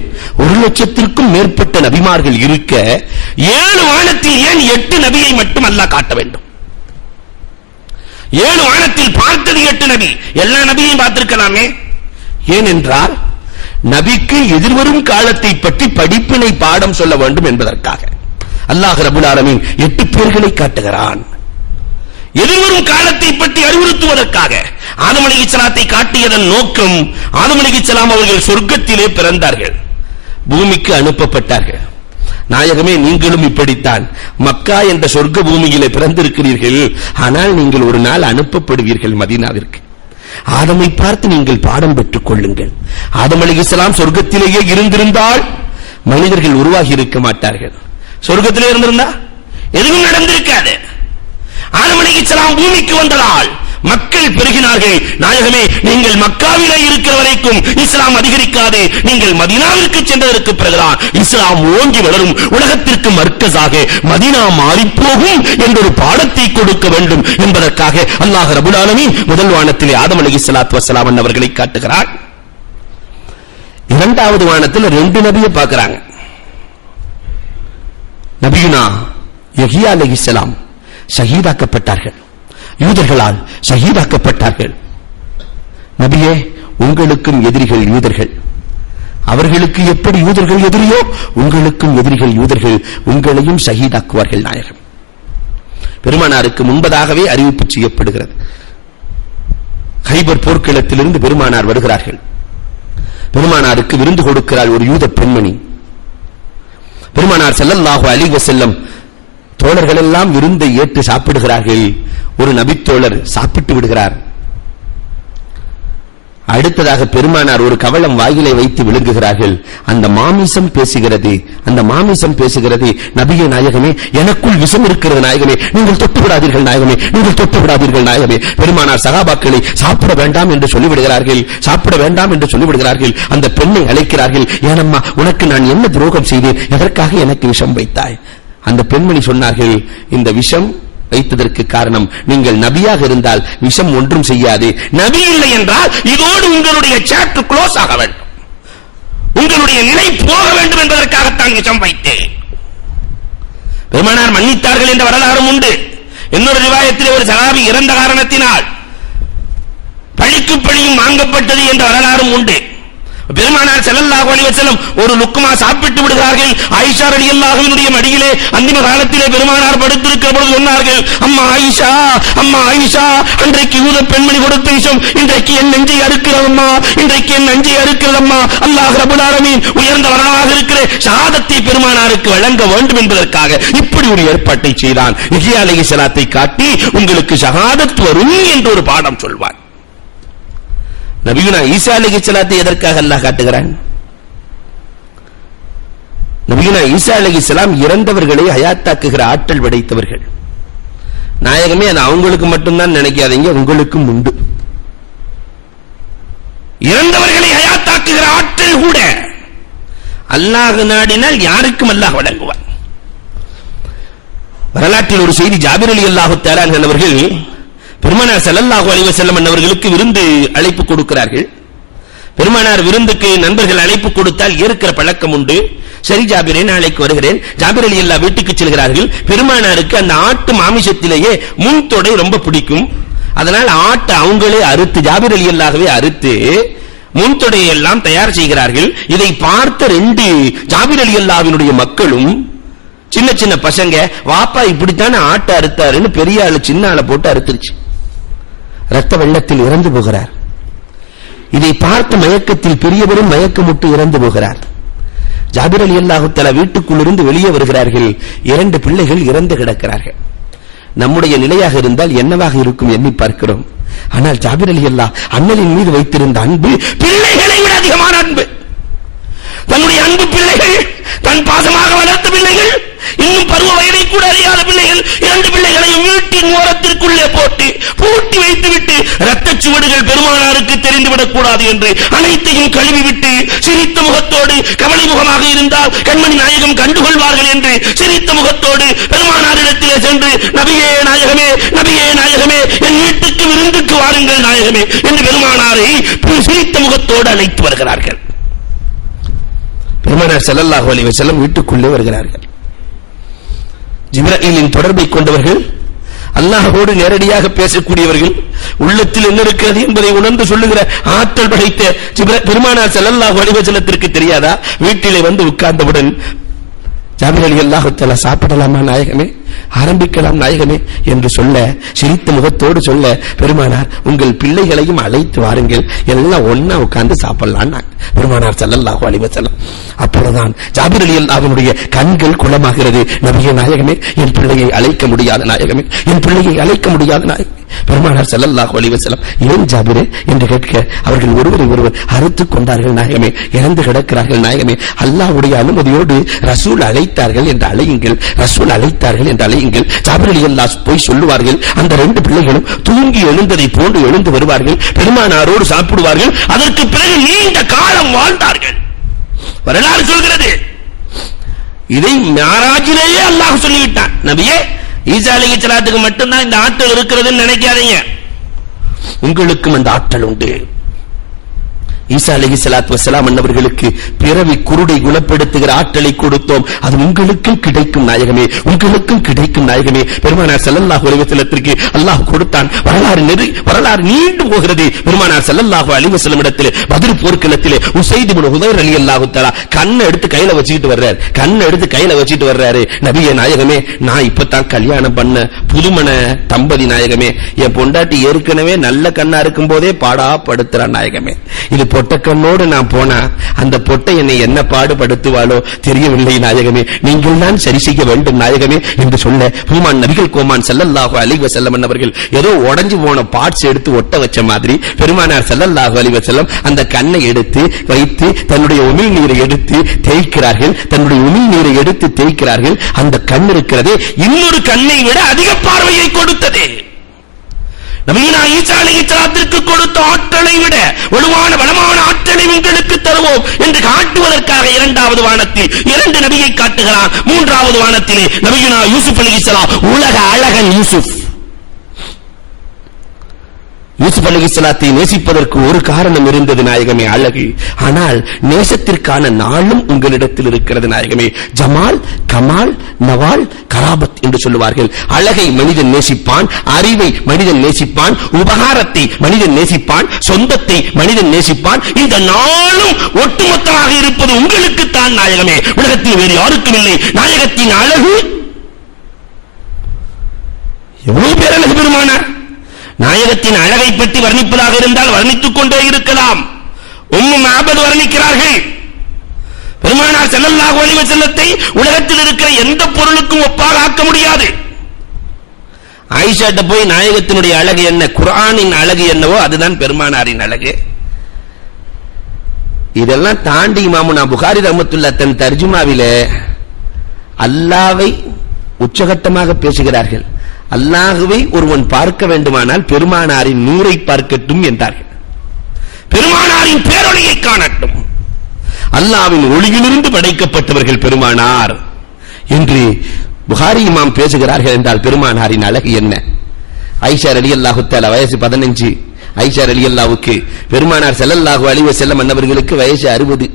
1,00,000க்கும் மேற்பட்ட நபிமார்கள் இருக்க 7 வானத்தில் ஏன் 8 நபியை மட்டும் அல்லாஹ் காட்ட வேண்டும்? 7 வானத்தில் பார்த்தது 8 நபி, எல்லா நபியையும் பார்த்திருக்கலாமே. ஏனென்றால் நபிக்கு எதிர்வரும் காலத்தை பற்றி படிப்பினை பாடம் சொல்ல வேண்டும் என்பதற்காக அல்லாஹ் ரப்பல் ஆலமீன் 8 பேர்களை காட்டுகிறான். எதிர்வரும் காலத்தை பற்றி அறிவுறுத்துவதற்காக ஆதம் அலைஹிஸ்ஸலாத்தை காட்டியதன் நோக்கம், ஆதம் அலைஹிஸ்ஸலாம் அவர்கள் சொர்க்கத்திலே பிறந்தார்கள், பூமிக்கு அனுப்பப்பட்டார்கள். நாயகமே, நீங்களும் இப்படித்தான் மக்கா என்ற சொர்க்க பூமியிலே பிறந்திருக்கிறீர்கள். ஆனால் நீங்கள் ஒரு நாள் அனுப்பப்படுவீர்கள் மதீனாவிற்கு. ஆதமை பார்த்து நீங்கள் பாடம் பெற்றுக் கொள்ளுங்கள். ஆதம் அலைஹிஸ்ஸலாம் சொர்க்கத்திலேயே இருந்திருந்தால் மனிதர்கள் உருவாகி இருக்க மாட்டார்கள். சொர்க்கத்திலே இருந்திருந்தா எதுவும் நடந்திருக்காது. ஆதம் அலைஹிஸ்ஸலாம் பூமிக்கு வந்ததால் மக்கள் பெருகினார்கள். நாயகமே, நீங்கள் மக்காவிலே இருக்கிற வரைக்கும் இஸ்லாம் அதிகரிக்காது, நீங்கள் மதீனாவிற்கு சென்றதற்கு பிறகுதான் இஸ்லாம் ஓங்கி வளரும், உலகத்திற்கு மர்க்கஸாக மதீனா மாறிப்போகும் என்றொரு பாடத்தை கொடுக்க வேண்டும் என்பதற்காக அல்லாஹ் ரப்பல் ஆலமீன் முதல் வானத்திலே ஆதம் அலைஹிஸ்ஸலாத்து வஸ்ஸலாம் அவர்களை காட்டுகிறார். 2வது வானத்தில் 2 நபியை பார்க்கிறாங்க. நபியுனா யஹ்யா அலைஹிஸ்ஸலாம் ஷஹீதாக்கப்பட்டார்கள், யூதர்களால் ஷஹீதாக்கப்பட்டார்கள். நபியே, உங்களுக்கும் எதிரிகள் யூதர்கள், அவர்களுக்கு எப்படி யூதர்கள் எதிரியோ உங்களுக்கும் எதிரிகள் யூதர்கள், உங்களையும் ஷஹீதாக்குவார்கள் நாயகம். பெருமானாருக்கு முன்பதாகவே அறிவிப்பு செய்யப்படுகிறது. கைபர் போர்க்களத்திலிருந்து பெருமானார் வருகிறார்கள். பெருமானாருக்கு விருந்து கொடுக்கிறார் ஒரு யூத பெண்மணி. பெருமானார் ஸல்லல்லாஹு அலைஹி வஸல்லம் தோழர்கள் எல்லாம் விருந்தை ஏற்று சாப்பிடுகிறார்கள். ஒரு நபித்தோழர் சாப்பிட்டு விடுகிறார். அடுத்ததாக பெருமானார் ஒரு கவளம் வாயிலை வைத்து விழுங்குகிறார்கள். அந்த மாமிசம் பேசுகிறது, அந்த மாமிசம் பேசுகிறது, நபியே நாயகமே, எனக்குள் விஷம் இருக்கிறது நாயகமே, நீங்கள் தொட்டு விடாதீர்கள் நாயகமே, நீங்கள் தொட்டு விடாதீர்கள் நாயகமே. பெருமானார் சகாபாக்களை சாப்பிட வேண்டாம் என்று சொல்லிவிடுகிறார்கள், சாப்பிட வேண்டாம் என்று சொல்லிவிடுகிறார்கள். அந்த பெண்ணை அழைக்கிறார்கள், ஏனம்மா, உனக்கு நான் என்ன துரோகம் செய்தேன், எதற்காக எனக்கு விஷம் வைத்தாய்? அந்த பெண்மணி சொன்னார்கள், இந்த விஷம் வைத்ததற்கு காரணம் நீங்கள் நபியாக இருந்தால் விஷம் ஒன்றும் செய்யாது, நபி இல்லை என்றால் இதோடு உங்களுடைய சாப்டர் க்ளோஸ் ஆக வேண்டும், உங்களுடைய நிலை போக வேண்டும் என்பதற்காகத்தான் விஷம் வைத்தேன். பெருமானார் மன்னித்தார்கள் என்ற வரலாறும் உண்டு. இன்னொரு ரிவாயத்திலே ஒரு சஹாபி இறந்த காரணத்தினால் பழிக்கு பழியும் வாங்கப்பட்டது என்ற வரலாறும் உண்டு. பெருமானார் ஸல்லல்லாஹு அலைஹி வஸல்லம் ஒரு லுக்மா சாப்பிட்டு விடுகிறார்கள். ஆயிஷா ரலியல்லாஹு அன்ஹுடைய மடியிலே அந்திம காலத்திலே பெருமானார் படுத்திருக்கிற பொழுது சொன்னார்கள், அம்மா ஆயிஷா, அம்மா ஆயிஷா, அன்றைக்கு யூத பெண்மணி கொடுத்த விஷம் இன்றைக்கு என் நெஞ்சை அறுக்கிறதம்மா, இன்றைக்கு என் நெஞ்சை அறுக்கிறதம்மா. அல்லாஹ் ரப்பல் ஆலமீன் உயர்ந்த வரலாறாக இருக்கிற ஷஹாதத்தை பெருமானாருக்கு வழங்க வேண்டும் என்பதற்காக இப்படி ஒரு ஏற்பாட்டை செய்தான். யஹ்யா அலைஹிஸ்ஸலாத்தை காட்டி உங்களுக்கு ஷஹாதத் வரும் என்று ஒரு பாடம் சொல்வார். நபியுனா ஈசா அலைஹிஸ்ஸலாத்தை எதற்காக அல்லாஹ் காட்டுகிறான்? நபியுனா ஈசா அலைஹிஸ்ஸலாம் இறந்தவர்களை ஹயாத்தாக்குகிற ஆற்றல் படைத்தவர்கள். நாயகமே அது அவங்களுக்கு மட்டும்தான் நினைக்காதீங்க, உங்களுக்கும் உண்டு. இறந்தவர்களை ஹயாத்தாக்குகிற ஆற்றல் கூட அல்லாஹ் நாடினால் யாருக்கும் அல்லாஹ் வழங்குவார். வரலாற்றில் ஒரு செய்தி, ஜாபிர் ரலியல்லாஹு தஆலா அவர்கள் பெருமானார் ஸல்லல்லாஹு அலைஹி வஸல்லம் அவர்களுக்கு விருந்து அழைப்பு கொடுக்கிறார்கள். பெருமானார் விருந்துக்கு நண்பர்கள் அழைப்பு கொடுத்தால் ஏற்கிற பழக்கம் உண்டு. சரி ஜாபிரே, நாளைக்கு வருகிறேன். ஜாபிர் ரலியல்லாஹு வீட்டுக்கு செல்கிறார்கள். பெருமானாருக்கு அந்த ஆட்டு மாமிசத்திலேயே முன் தொடை ரொம்ப பிடிக்கும். அதனால் ஆட்டை அவங்களே அறுத்து, ஜாபிர் ரலியல்லாஹுவே அறுத்து முன் தொடையை எல்லாம் தயார் செய்கிறார்கள். இதை பார்த்த 2 ஜாபிர் ரலியல்லாஹுவினுடைய மக்களும் சின்ன சின்ன பசங்க, வாப்பா இப்படித்தானே ஆட்டை அறுத்தாருன்னு பெரிய ஆளு சின்ன ஆளை போட்டு அறுத்துருச்சு. ரத்த வெள்ளத்தில் இறந்து போகிறார். இதை பார்த்த மயக்கத்தில் பெரியவரும் மயக்கமுட்டு இறந்து போகிறார். ஜாபிர் ரலியல்லாஹு தஆலா வீட்டுக்குள்ளிருந்து வெளியே வருகிறார்கள். 2 பிள்ளைகள் இறந்து கிடக்கிறார்கள். நம்முடைய நிலையாக இருந்தால் என்னவாக இருக்கும் எண்ணி பார்க்கிறோம். ஆனால் ஜாபிர் ரலியல்லாஹு அண்ணலின் மீது வைத்திருந்த அன்பு பிள்ளைகளை விட அதிகமான அன்பு. தன்னுடைய அன்பு பிள்ளைகள், தன் பாசமாக வளர்த்த பிள்ளைகள், இன்னும் பருவ வயதை கூட அறியாத பிள்ளைகள், 2 பிள்ளைகளையும் வீட்டின் ஓரத்திற்குள்ளே போட்டு பூட்டி வைத்துவிட்டு ரத்தச் சுவடுகள் பெருமானாருக்கு தெரிந்துவிடக் கூடாது என்று அனைத்தையும் கழுவிவிட்டு சிரித்த முகத்தோடு, கவலை முகமாக இருந்தால் கண்மணி நாயகம் கண்டுகொள்வார்கள் என்று சிரித்த முகத்தோடு பெருமானாரிடத்திலே சென்று, நபியே நாயகமே, நபியே நாயகமே, என் வீட்டுக்கு விருந்துக்கு வாருங்கள் நாயகமே என்று பெருமானாரை சிரித்த முகத்தோடு அழைத்து வருகிறார்கள். பெருமானார் ஸல்லல்லாஹு அலைஹி வஸல்லம் வீட்டுக்குள்ளே வருகிறார்கள். ஜிப்ரீலின் தொடர்பை கொண்டவர்கள், அல்லாஹ்வோடு நேரடியாக பேசக்கூடியவர்கள், உள்ளத்தில் என்ன இருக்கிறது என்பதை உணர்ந்து சொல்லுகிற ஆற்றல் படைத்த பெருமானார் ஸல்லல்லாஹு அலைஹி வஸல்லத்திற்கு தெரியாதா? வீட்டிலே வந்து உட்கார்ந்தவுடன் ஜாபிர் ரலியல்லாஹு தஆலா, சாப்பிடலாமா நாயகமே, ஆரம்பிக்கலாம் நாயகமே என்று சொல்ல, சிரித்த முகத்தோடு சொல்ல, பெருமானார் உங்கள் பிள்ளைகளையும் அழைத்து வாருங்கள், எல்லாம் ஒண்ணா உட்கார்ந்து சாப்பிடலாம் பெருமானார் ஸல்லல்லாஹு அலைஹி வஸல்லம். அப்பொழுதுதான் ஜாபிர் ரலியல்லாஹுவினுடைய கண்கள் குளமாகிறது. நபியே நாயகமே, என் பிள்ளையை அழைக்க முடியாத நாயகமே, என் பிள்ளையை அழைக்க முடியாத நாயகமே. பெருமானார் ஸல்லல்லாஹு அலைஹி வஸல்லம், ஏன் ஜாபிரே என்று கேட்க, அவர்கள் ஒருவரை ஒருவர் அறுத்துக் கொண்டார்கள் நாயகமே, இறந்து கிடக்கிறார்கள் நாயகமே, அல்லாஹ்வுடைய அனுமதியோடு ரசூல் அழைத்தார்கள் என்று அழையுங்கள், ரசூல் அழைத்தார்கள் என்று அழையுங்கள். ஜாபிர் ரலியல்லாஹு போய் சொல்லுவார்கள். அந்த 2 பிள்ளைகளும் தூங்கி எழுந்ததை போன்று எழுந்து வருவார்கள், பெருமானாரோடு சாப்பிடுவார்கள். அதற்கு பிறகு நீண்ட காலம் வாழ்ந்தார்கள். வரலாறு சொல்கிறது. இதை மிஅராஜிலேயே அல்லாஹ் சொல்லிவிட்டான். நபியே, ஈசா அலைஹிஸ்ஸலாத்துக்கு மட்டும்தான் இந்த ஆற்றல் இருக்கிறதுன்னு நினைக்காதீங்க, உங்களுக்கும் அந்த ஆற்றல் உண்டு. ஈசா அலைஹிஸ்ஸலாத்து வஸ்ஸலாம் அன்னவர்களுக்கு பிறவி குருடை குணப்படுத்துகிற ஆற்றலை கொடுத்தோம். அது உங்களுக்கும் கிடைக்கும் நாயகமே, உங்களுக்கும் கிடைக்கும் நாயகமே. பெருமானார் ஸல்லல்லாஹு அலைஹி வஸல்லத்திற்கு அல்லாஹ் கொடுத்தான். வரலாறு நீண்டு போகிறது. பெருமானார் ஸல்லல்லாஹு அலைஹி வஸல்லம் இடத்திலே பத்ர் போர்க்களத்திலே உஸைத் இப்னு ஹுதைர் ரலியல்லாஹு தஆலா கண்ணை எடுத்து கையில வச்சிட்டு வர்றாரு. நபியே நாயகமே, நான் இப்பதான் கல்யாணம் பண்ண புதுமண தம்பதி நாயகமே, என் பொண்டாட்டி ஏற்கனவே நல்ல கண்ணா இருக்கும் போதே பாடா படுத்துறான் நாயகமே. இது பொட்ட கண்ணோடு நான் போனா அந்த பொட்டை என்னை என்ன பாடுபடுத்துவாளோ தெரியவில்லை நாயகமே, நீங்கள் தான் சரி செய்ய வேண்டும் நாயகமே என்று சொல்ல, ஹுமான் நபிகள் கோமான் ஸல்லல்லாஹு அலைஹி வஸல்லம் அவர்கள் ஏதோ உடைஞ்சு போன பார்ட்ஸ் எடுத்து ஒட்ட வச்ச மாதிரி பெருமானார் ஸல்லல்லாஹு அலைஹி வஸல்லம் அந்த கண்ணை எடுத்து வைத்து தன்னுடைய உமிழ் நீரை எடுத்து தேய்க்கிறார்கள். அந்த கண் இருக்கிறதே இன்னொரு கண்ணை விட அதிக பார்வையை கொடுத்தது. நபியினா ஈசா அலைஹிஸ்ஸலாத்திற்கு கொடுத்த ஆற்றலை விட வலுவான பலமான ஆற்றலை உங்களுக்கு தருவோம் என்று காட்டுவதற்காக 2வது வானத்தில் 2 நபியை காட்டுகிறான். 3வது வானத்திலே நபியினா யூசுப் அலைஹிஸ்ஸலாம், உலக அழகன் யூசுப் அலைஹிஸ்ஸலாத்தை நேசிப்பதற்கு ஒரு காரணம் இருந்தது நாயகமே, அழகு. ஆனால் நேசத்திற்கான நாளும் உங்களிடத்தில் இருக்கிறது நாயகமே. ஜமால், கமால், நவால், கரா சொல்லுவார்கள். அழகை மனிதன் நேசிப்பான், அறிவை மனிதன் நேசிப்பான், உபகாரத்தை மனிதன் நேசிப்பான், சொந்தத்தை மனிதன் நேசிப்பான். இந்த நாளும் ஒட்டுமொத்தமாக இருப்பது உங்களுக்குத்தான் நாயகமே, உலகத்தில் வேறு யாருக்கும் இல்லை. நாயகத்தின் அழகு எவ்வளவு பேரழகு பெருமானார். நாயகத்தின் அழகை பற்றி வர்ணிப்பதாக இருந்தால் வர்ணித்துக் கொண்டே இருக்கலாம். உம்மு மஅபத் வர்ணிக்கிறார்கள், பெருமானார் ஸல்லல்லாஹு அலைஹி வஸல்லத்தை உலகத்தில் இருக்கிற எந்த பொருளுக்கும் ஒப்பாக ஆக்க முடியாது. ஆயிஷாட்ட போய் நாயகத்தினுடைய அழகு என்ன, குர்ஆனின் அழகு என்னவோ அதுதான் பெருமானாரின் அழகு. இதெல்லாம் தாண்டி இமாமுனா புகாரி ரஹ்மத்துல்லாஹி தன் தர்ஜுமாவிலே அல்லாஹ்வை உச்சகட்டமாக பேசுகிறார்கள். அல்லாஹ்வை ஒருவன் பார்க்க வேண்டுமானால் பெருமானாரின் நூரை பார்க்கட்டும் என்றார்கள். பெருமானாரின் பேரொளியை காணட்டும். அல்லாஹ்வின் ஒளியிலிருந்து படைக்கப்பட்டவர்கள் பெருமானார் என்று புகாரி இமாம் பேசுகிறார்கள் என்றால் பெருமானாரின் அழகு என்ன? ஆயிஷா ரலியல்லாஹு தஆலா வயசு 15. ஆயிஷா ரலியல்லாஹுக்கு பெருமானார் ஸல்லல்லாஹு அலைஹி வஸல்லம் அன்னவர்களுக்கு வயசு 60.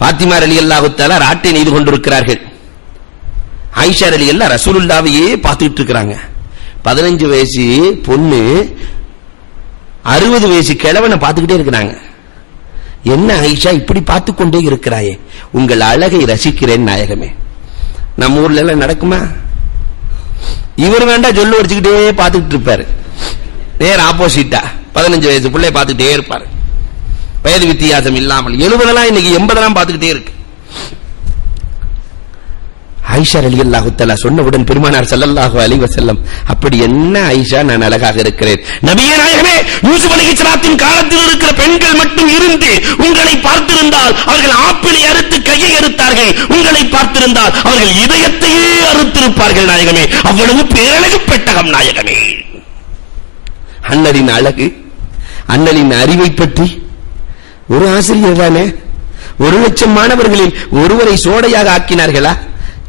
ஃபாத்திமா ரலியல்லாஹு தஆலா ராட்டை நெய்து கொண்டிருக்கிறார்கள். ஆயிஷா ரலியல்லாஹு ரசூலுல்லாஹ்வையே பார்த்துட்டு இருக்காங்க. 15 வயசு பொண்ணு 60 வயசு கிழவனை பார்த்துக்கிட்டே இருக்கிறாங்க. என்ன ஆயிஷா இப்படி பார்த்து கொண்டே இருக்கிறாயே, உங்கள் அழகை ரசிக்கிறேன் நாயகமே. நம்ம ஊர்ல எல்லாம் நடக்குமா? இவர் வேண்டா சொல்லு வச்சுக்கிட்டே பார்த்துக்கிட்டு இருப்பாரு. நேர் ஆப்போசிட்டா 15 வயசு பிள்ளை பார்த்துக்கிட்டே இருப்பாரு. வயது வித்தியாசம் இல்லாமல் 70 இன்னைக்கு 80 பார்த்துக்கிட்டே இருக்கு. ஆயிஷா ரலியல்லாஹு தஆலா சொன்னவுடன் பெருமானார் ஸல்லல்லாஹு அலைஹி வஸல்லம், அப்படி என்ன ஆயிஷா நான் அழகாக இருக்கிறேன். நபியே நாயகமே, யூசுப் அலைஹிஸ்ஸலாத்தின் காலத்தில் இருக்கிற பெண்கள் மட்டும் இருந்து உங்களை பார்த்திருந்தால் அவர்கள் ஆப்பிளை அறுத்து கையை அறுத்தார்கள், உங்களை பார்த்திருந்தால் அவர்கள் இதயத்தையே அறுத்திருப்பார்கள் நாயகமே. அவ்வளவு பேரழகு பெட்டகம் நாயகமே. அண்ணலின் அழகு, அண்ணலின் அறிவை பற்றி ஒரு ஆசிரியர் தானே 1,00,000 மாணவர்களில் ஒருவரை சோடையாக ஆக்கினார்களா?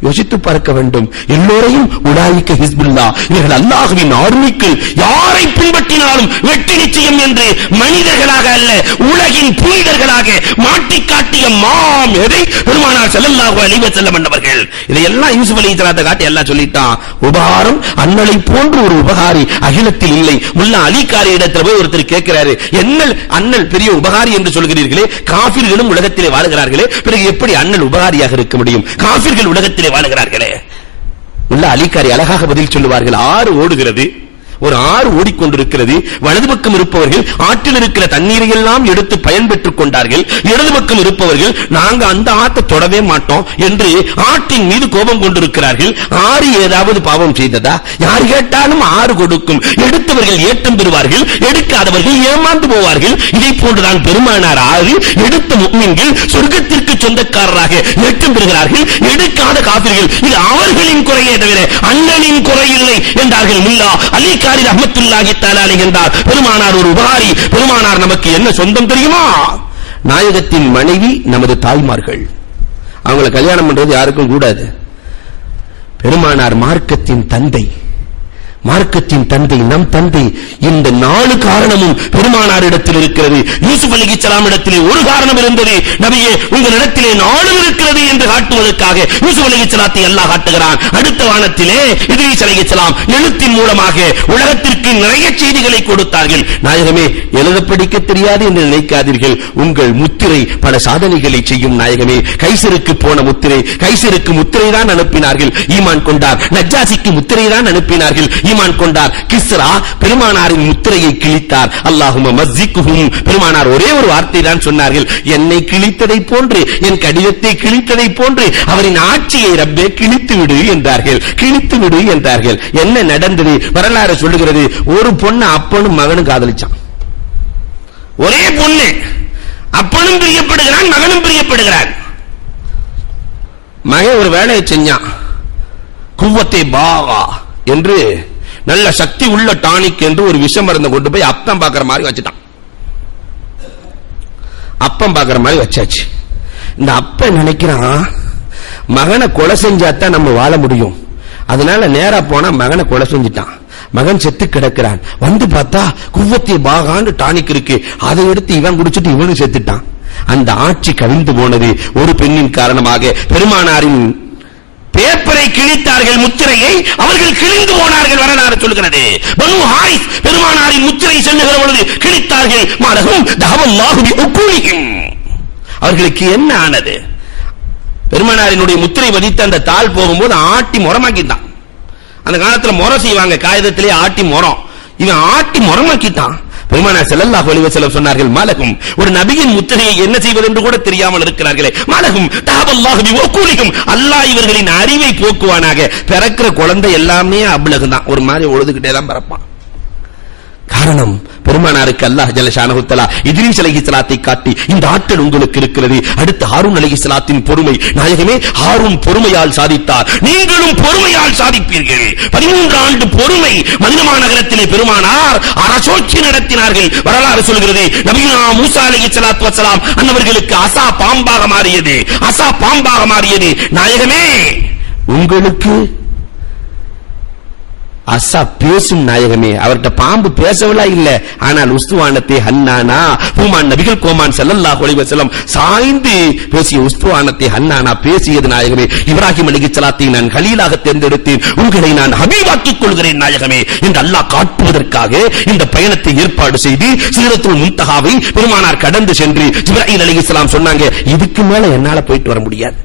யோசித்து பார்க்க வேண்டும். எல்லோரையும் உலாயிக்க ஹிஸ்புல்லா, இவர்கள் அல்லாஹ்வின் ஆர்மிக்கள், யாரை பின்பற்றினாலும் வெற்றி நிச்சயம் என்று மனிதர்களாக அல்ல உலகின் புனிதர்களாக மாட்டி காட்டிய மாமேதை பெருமானார் ஸல்லல்லாஹு அலைஹி வஸல்லம் என்பவர்கள். இதையெல்லாம் யூசுப் அலைஹிஸ்ஸலாத்தை காட்டி எல்லாம் சொல்லிட்டான். உபகாரம் அண்ணலை போன்று ஒரு உபகாரி அகிலத்தில் இல்லை. முல்லா அலிகாரி இடத்துல போய் ஒருத்தர் கேட்கிறாரு, என்னல் அண்ணல் பெரிய உபகாரி என்று சொல்கிறீர்களே, காஃபிர்களும் உலகத்திலே வாழுகிறார்களே, பிறகு எப்படி அண்ணல் உபகாரியாக இருக்க முடியும்? காஃபிர்கள் உலகத்திலே வாழுகிறார்களே. முல்லா அலிகாரி அழகாக பதில் சொல்லுவார்கள். ஆறு ஓடுகிறது, ஒரு ஆறு ஓடிக்கொண்டிருக்கிறது. வலது பக்கம் இருப்பவர்கள் ஆற்றில் இருக்கிற தண்ணீரை எல்லாம் எடுத்து பயன்பெற்றுக் கொண்டார்கள். இடது பக்கம் இருப்பவர்கள் நாங்க அந்த ஆற்றை தொடவே மாட்டோம் என்று ஆற்றின் மீது கோபம் கொண்டிருக்கிறார்கள். ஆறு ஏதாவது பாவம் செய்ததா? யார் கேட்டாலும் ஆறு கொடுக்கும். எடுத்தவர்கள் ஏற்றம் பெறுவார்கள், எடுக்காதவர்கள் ஏமாந்து போவார்கள். இதை போன்றுதான் பெருமானார் ஆறு. எடுத்த முஃமின்கள் சொர்க்கத்திற்கு சொந்தக்காரராக ஏற்றம் பெறுகிறார்கள். எடுக்காத காபிர்கள் இது அவர்களின் குறையே தவிர அண்ணனின் குறை இல்லை என்றார்கள் முல்லா அலி ரஹ்மத்துல்லாஹி தஆலா அலைஹி என்றார். பெருமானார் ஒரு உபகாரி. பெருமானார் நமக்கு என்ன சொந்தம் தெரியுமா? நாயகத்தின் மனைவி நமது தாய்மார்கள். அவங்களை கல்யாணம் பண்றது யாருக்கும் கூடாது. பெருமானார் மார்க்கத்தின் தந்தை, மார்க்கத்தின் தந்தை, நம் தந்தை. இந்த 4 காரணமும் பெருமானாரிடத்தில் இருக்கிறது. யூசுப் அலைஹிஸ்ஸலாம் இடத்திலே ஒரு காரணம் இருந்தது. நபியே, உங்களிடத்திலே 4 இருக்கிறது என்று காட்டுவதற்காக யூசுப் அலைஹிஸ்ஸலாத்தை அல்லாஹ் காட்டுகிறான். அடுத்த வானத்திலே இத்ரீஸ் அலைஹிஸ்ஸலாம் எழுத்தின் மூலமாக உலகத்திற்கு நிறைய செய்திகளை கொடுத்தார்கள். நாயகமே, எழுத படிக்க தெரியாது என்று நினைக்காதீர்கள். உங்கள் முத்திரை பல சாதனைகளை செய்யும் நாயகமே. கைசருக்கு போன முத்திரை, கைசருக்கு முத்திரை தான் அனுப்பினார்கள், ஈமான் கொண்டார். நஜ்ஜாசிக்கு முத்திரை தான் அனுப்பினார்கள், ஈமான் கொண்டார். கிஸ்ரா பெருமானாரின் முத்திரையை கிழித்தார். அல்லாஹும்ம மஸ்ஸிக்ஹும், பெருமானார் ஒரே ஒரு வார்த்தை தான் சொன்னார்கள், என்னை கிழித்ததை போன்று, என் கடிதத்தை கிழித்ததை போன்று அவரின் ஆட்சியை ரப்பே கிழித்து விடு என்றார்கள். கிழித்து விடு என்றார்கள். என்ன நடந்தது? வரலாறு சொல்லுகிறது. ஒரு பொண்ணு அப்பனும் மகனும் காதலிச்சான். ஒரே பொண்ணு, அப்பனும் பிரியப்படுகிறான், மகனும் பிரியப்படுகிறான். மகன் ஒரு வேலையை செஞ்சான். குவத்தை பாவா என்று நல்ல சக்தி உள்ள டானிக் என்று ஒரு விஷ மருந்தை கொண்டு போய் அப்பம் பாக்குற மாதிரி வச்சுட்டான். அப்பம் பாக்குற மாதிரி வச்சாச்சு. இந்த அப்ப நினைக்கிறான், மகனை கொலை செஞ்சாத்தான் நம்ம வாழ முடியும். அதனால நேரா போனா மகனை கொலை செஞ்சுட்டான். மகன் செத்து கிடக்கிறான். வந்து பார்த்தா குவத்தை பாகான்னு டானிக் இருக்கு. அதை எடுத்து இவன் குடிச்சிட்டு இவனும் செத்துட்டான். அந்த ஆட்சி கவிழ்ந்து போனது ஒரு பெண்ணின் காரணமாக. பெருமானாரின் பேப்பரை கிழித்தார்கள், முத்திரையை. அவர்கள் கிழிந்து போனார்கள், வரலாறு சொல்கிறது. பனு ஹாரிஸ் பெருமானாரின் முத்திரை செல்லுகிற பொழுது கிழித்தார்கள். மாலஹும் தஹவல்லாஹு பிஉகூலிஹிம். அவர்களுக்கு என்ன ஆனது? பெருமானாரினுடைய முத்திரை வதித்த அந்த தாள் போகும்போது ஆட்டி முறமாக்கிட்டான். அந்த காலத்துல முறை செய்வாங்க, காகிதத்திலே ஆட்டி முறம். இவன் ஆட்டி முறமாக்கிட்டான். பெருமானார் ஸல்லல்லாஹு அலைஹி வஸல்லம் சொன்னார்கள், மாலகும், ஒரு நபியின் முத்திரையை என்ன செய்வது என்று கூட தெரியாமல் இருக்கிறார்களே, மாலகும் தஹவல்லாஹு பிஉகூலிஹிம். அல்லாஹ் இவர்களின் அறிவை போக்குவானாக. பிறக்கிற குழந்தை எல்லாமே அப்லகு தான், ஒரு மாதிரி ஒழுதுகிட்டே தான் பிறப்பான். காரணம், பெருமானாருக்கு அல்லாஹ் ஜல்ல ஷானஹு தஆலா இத்ரீஸ் அலைஹிஸ்ஸலாத்தை காட்டி, இந்த ஆற்றல் உங்களுக்கு இருக்கிறது. அடுத்து ஹாரூன் அலைஹிஸ்ஸலாத்தின் பொறுமை. நாயகமே, ஹாரூன் பொறுமையால் சாதித்தார், நீங்களும் பொறுமையால் சாதிப்பீர்கள். 13 ஆண்டு பொறுமை. மதீனா நகரத்திலே பெருமானார் அரசோட்சி நடத்தினார்கள். வரலாறு சொல்கிறது, நபியுனா மூசா அலைஹிஸ்ஸலாத்து வஸலாம் அன்னவர்களுக்கு அசா பாம்பாக மாறியது. அசா பாம்பாக மாறியது. நாயகமே, உங்களுக்கு அசா பேசும் நாயகமே. அவர்கிட்ட பாம்பு பேசவலா இல்ல, ஆனால் உஸ்துவானத்தை ஹன்னானா, பூமான் நபிகள் கோமான் ஸல்லல்லாஹு அலைஹி வஸல்லம் சாய்ந்து பேசிய உஸ்துவானத்தை ஹன்னானா பேசியது நாயகமே. இப்ராஹிம் அலைஹிஸ்ஸலாத்தை நான் கலீலாக தேர்ந்தெடுத்தேன், உங்களை நான் ஹபீபாக்கிக் கொள்கிறேன் நாயகமே என்று அல்லாஹ் காட்டுவதற்காக இந்த பயணத்தை ஏற்பாடு செய்து சிதறத்துல் முன்தஹாவை பெருமானார் கடந்து சென்று ஜிப்ரீல் அலைஹிஸ்ஸலாம் சொன்னாங்க, இதுக்கு மேல என்னால போயிட்டு வர முடியாது,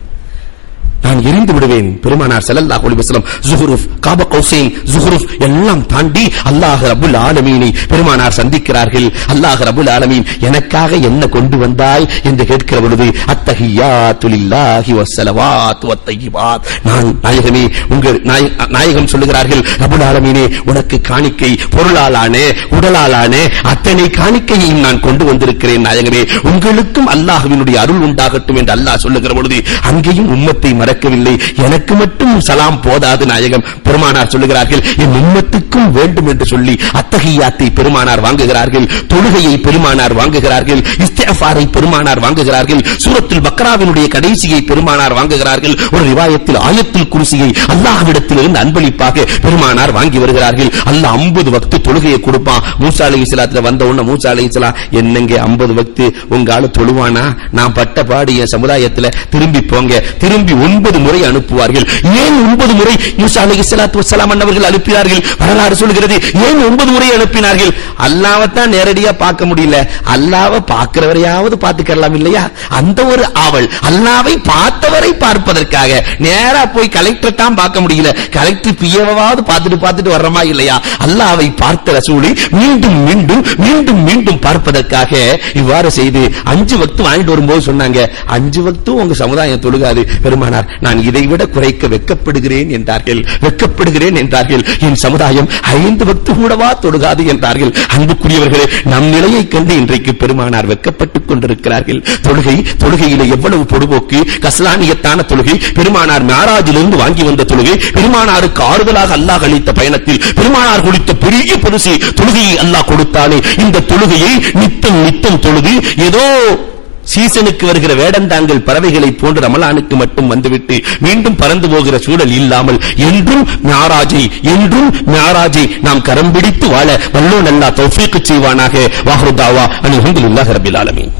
நான் எரிந்து விடுவேன். பெருமானார் ஸல்லல்லாஹு அலைஹி வஸல்லம் ஸுஹ்ருஃப், காபா கௌசைன், ஸுஹ்ருஃப் எல்லாம் தாண்டி அல்லாஹ் ரப்புல் ஆலமீனை பெருமானார் சந்திக்கிறார்கள். அல்லாஹ் ரப்புல் ஆலமீன், எனக்காக என்ன கொண்டு வந்தாய் என்று கேட்கிற பொழுது, அத்தஹியாத்து லில்லாஹி வஸ்ஸலவாத்து வத்தய்யிபாத். நான் நாயகமே, உங்கள் நாயகம் சொல்லுகிறார்கள், ரப்புல் ஆலமீனே, உனக்கு காணிக்கை, பொருளாலான உடலாலான அத்தனை காணிக்கையையும் நான் கொண்டு வந்திருக்கிறேன் நாயகமே. உங்களுக்கும் அல்லாஹ்வினுடைய அருள் உண்டாகட்டும் என்று அல்லாஹ் சொல்லுகிற பொழுது, அங்கேயும் உம்மத்தை மறக்கவில்லை. எனக்கு மட்டும் சலாம் போதாது நாயகம். பெருமானார் சொல்லுகிறார்கள், என் உம்மத்துக்கும் வேண்டும் என்று சொல்லி அத்தஹியாத்தை பெருமானார் வாங்குகிறார்கள், தொழுகையை பெருமானார் வாங்குகிறார்கள், இஸ்திக்ஃபாரை பெருமானார் வாங்குகிறார்கள், சூரத்துல் பக்ராவினுடைய கடைசியை பெருமானார் வாங்குகிறார்கள். ஒரு ரிவாயத்தில் ஆயத்துல் குர்சியை அல்லாஹ்விடத்திலிருந்து அன்பளிப்பாக பெருமானார் வாங்கி வருகிறார்கள். அல்லாஹ் 50 வக்து தொழுகையை கொடுப்பான். மூசா அலைஹிஸ்ஸலாத்துல வந்த உடனே மூசா அலைஹிஸ்ஸலாம், என்னங்க 50 வக்து உங்க ஆளு தொழுவானா? நான் பட்ட பாடு என் சமுதாயத்துல, திரும்பி போங்க. திரும்பி 9 முறை அனுப்புவார்கள். ஏன் 9 முறை மூசா அலைஹிஸ்ஸலாத்து வஸ்ஸலாம் அவர்கள் அனுப்பினார்கள்? வரலாறு சொல்கிறது, ஏன் 9 முறை அனுப்பினார்கள்? அல்லாஹ்வைத்தான் நேரடியா பார்க்க முடியல, அல்லாஹ்வை பார்க்கிறவரையாவது பார்த்துக்கலாம் இல்லையா? அந்த ஒரு ஆவல், அல்லாஹ்வை பார்த்தவரை பார்ப்பதற்காக. நேரா போய் கலெக்டர் தான் பார்க்க முடியல, கலெக்டர் பிஏவாவது பார்த்துட்டு வர்றமா இல்லையா? அல்லாஹ்வை பார்த்த ரசூலை மீண்டும் மீண்டும் மீண்டும் மீண்டும் பார்ப்பதற்காக இவ்வாறு செய்து 5 வக்து வாங்கிட்டு வரும்போது சொன்னாங்க, 5 வக்து உங்க சமுதாயம் தொழுகாது பெருமானார், நான் இதைவிட குறைக்க வெட்கப்படுகிறேன் என்றார்கள். வெட்கப்படுகிறேன் என்றார்கள். என் சமுதாயம் 5 வக்து கூடவா தொழுகாது என்றார்கள். அன்புக்குரியவர்களே, நம் நிலையை கண்டு இன்றைக்கு பெருமானார் வெட்கப்பட்டுக் கொண்டிருக்கிறார்கள். தொழுகையிலே எவ்வளவு பொடுபோக்கு, கஸ்லானியத்தான தொழுகை, பெருமானார் மிஅராஜிலிருந்து வாங்கி வந்த தொழுகை, பெருமானாருக்கு ஆறுதலாக அல்லாஹ் அளித்த பயணத்தில் பெருமானார் கொடுத்த பெரிய பரிசு தொழுகையை அல்லாஹ் கொடுத்தானே, இந்த தொழுகையை நித்தம் நித்தம் தொழுது ஏதோ சீசனுக்கு வருகிற வேடந்தாங்கள் பறவைகளை போன்று ரமலானுக்கு மட்டும் வந்துவிட்டு மீண்டும் பறந்து போகிற சூழல் இல்லாமல் என்றும் மிஅராஜை நாம் கரம் பிடித்து வாழ வல்லோன் அல்லாஹ் தௌஃபீக் செய்வானாக. வாஹ்ரு தாவா அல்ஹம்துலில்லாஹி ரப்பில் ஆலமீன்.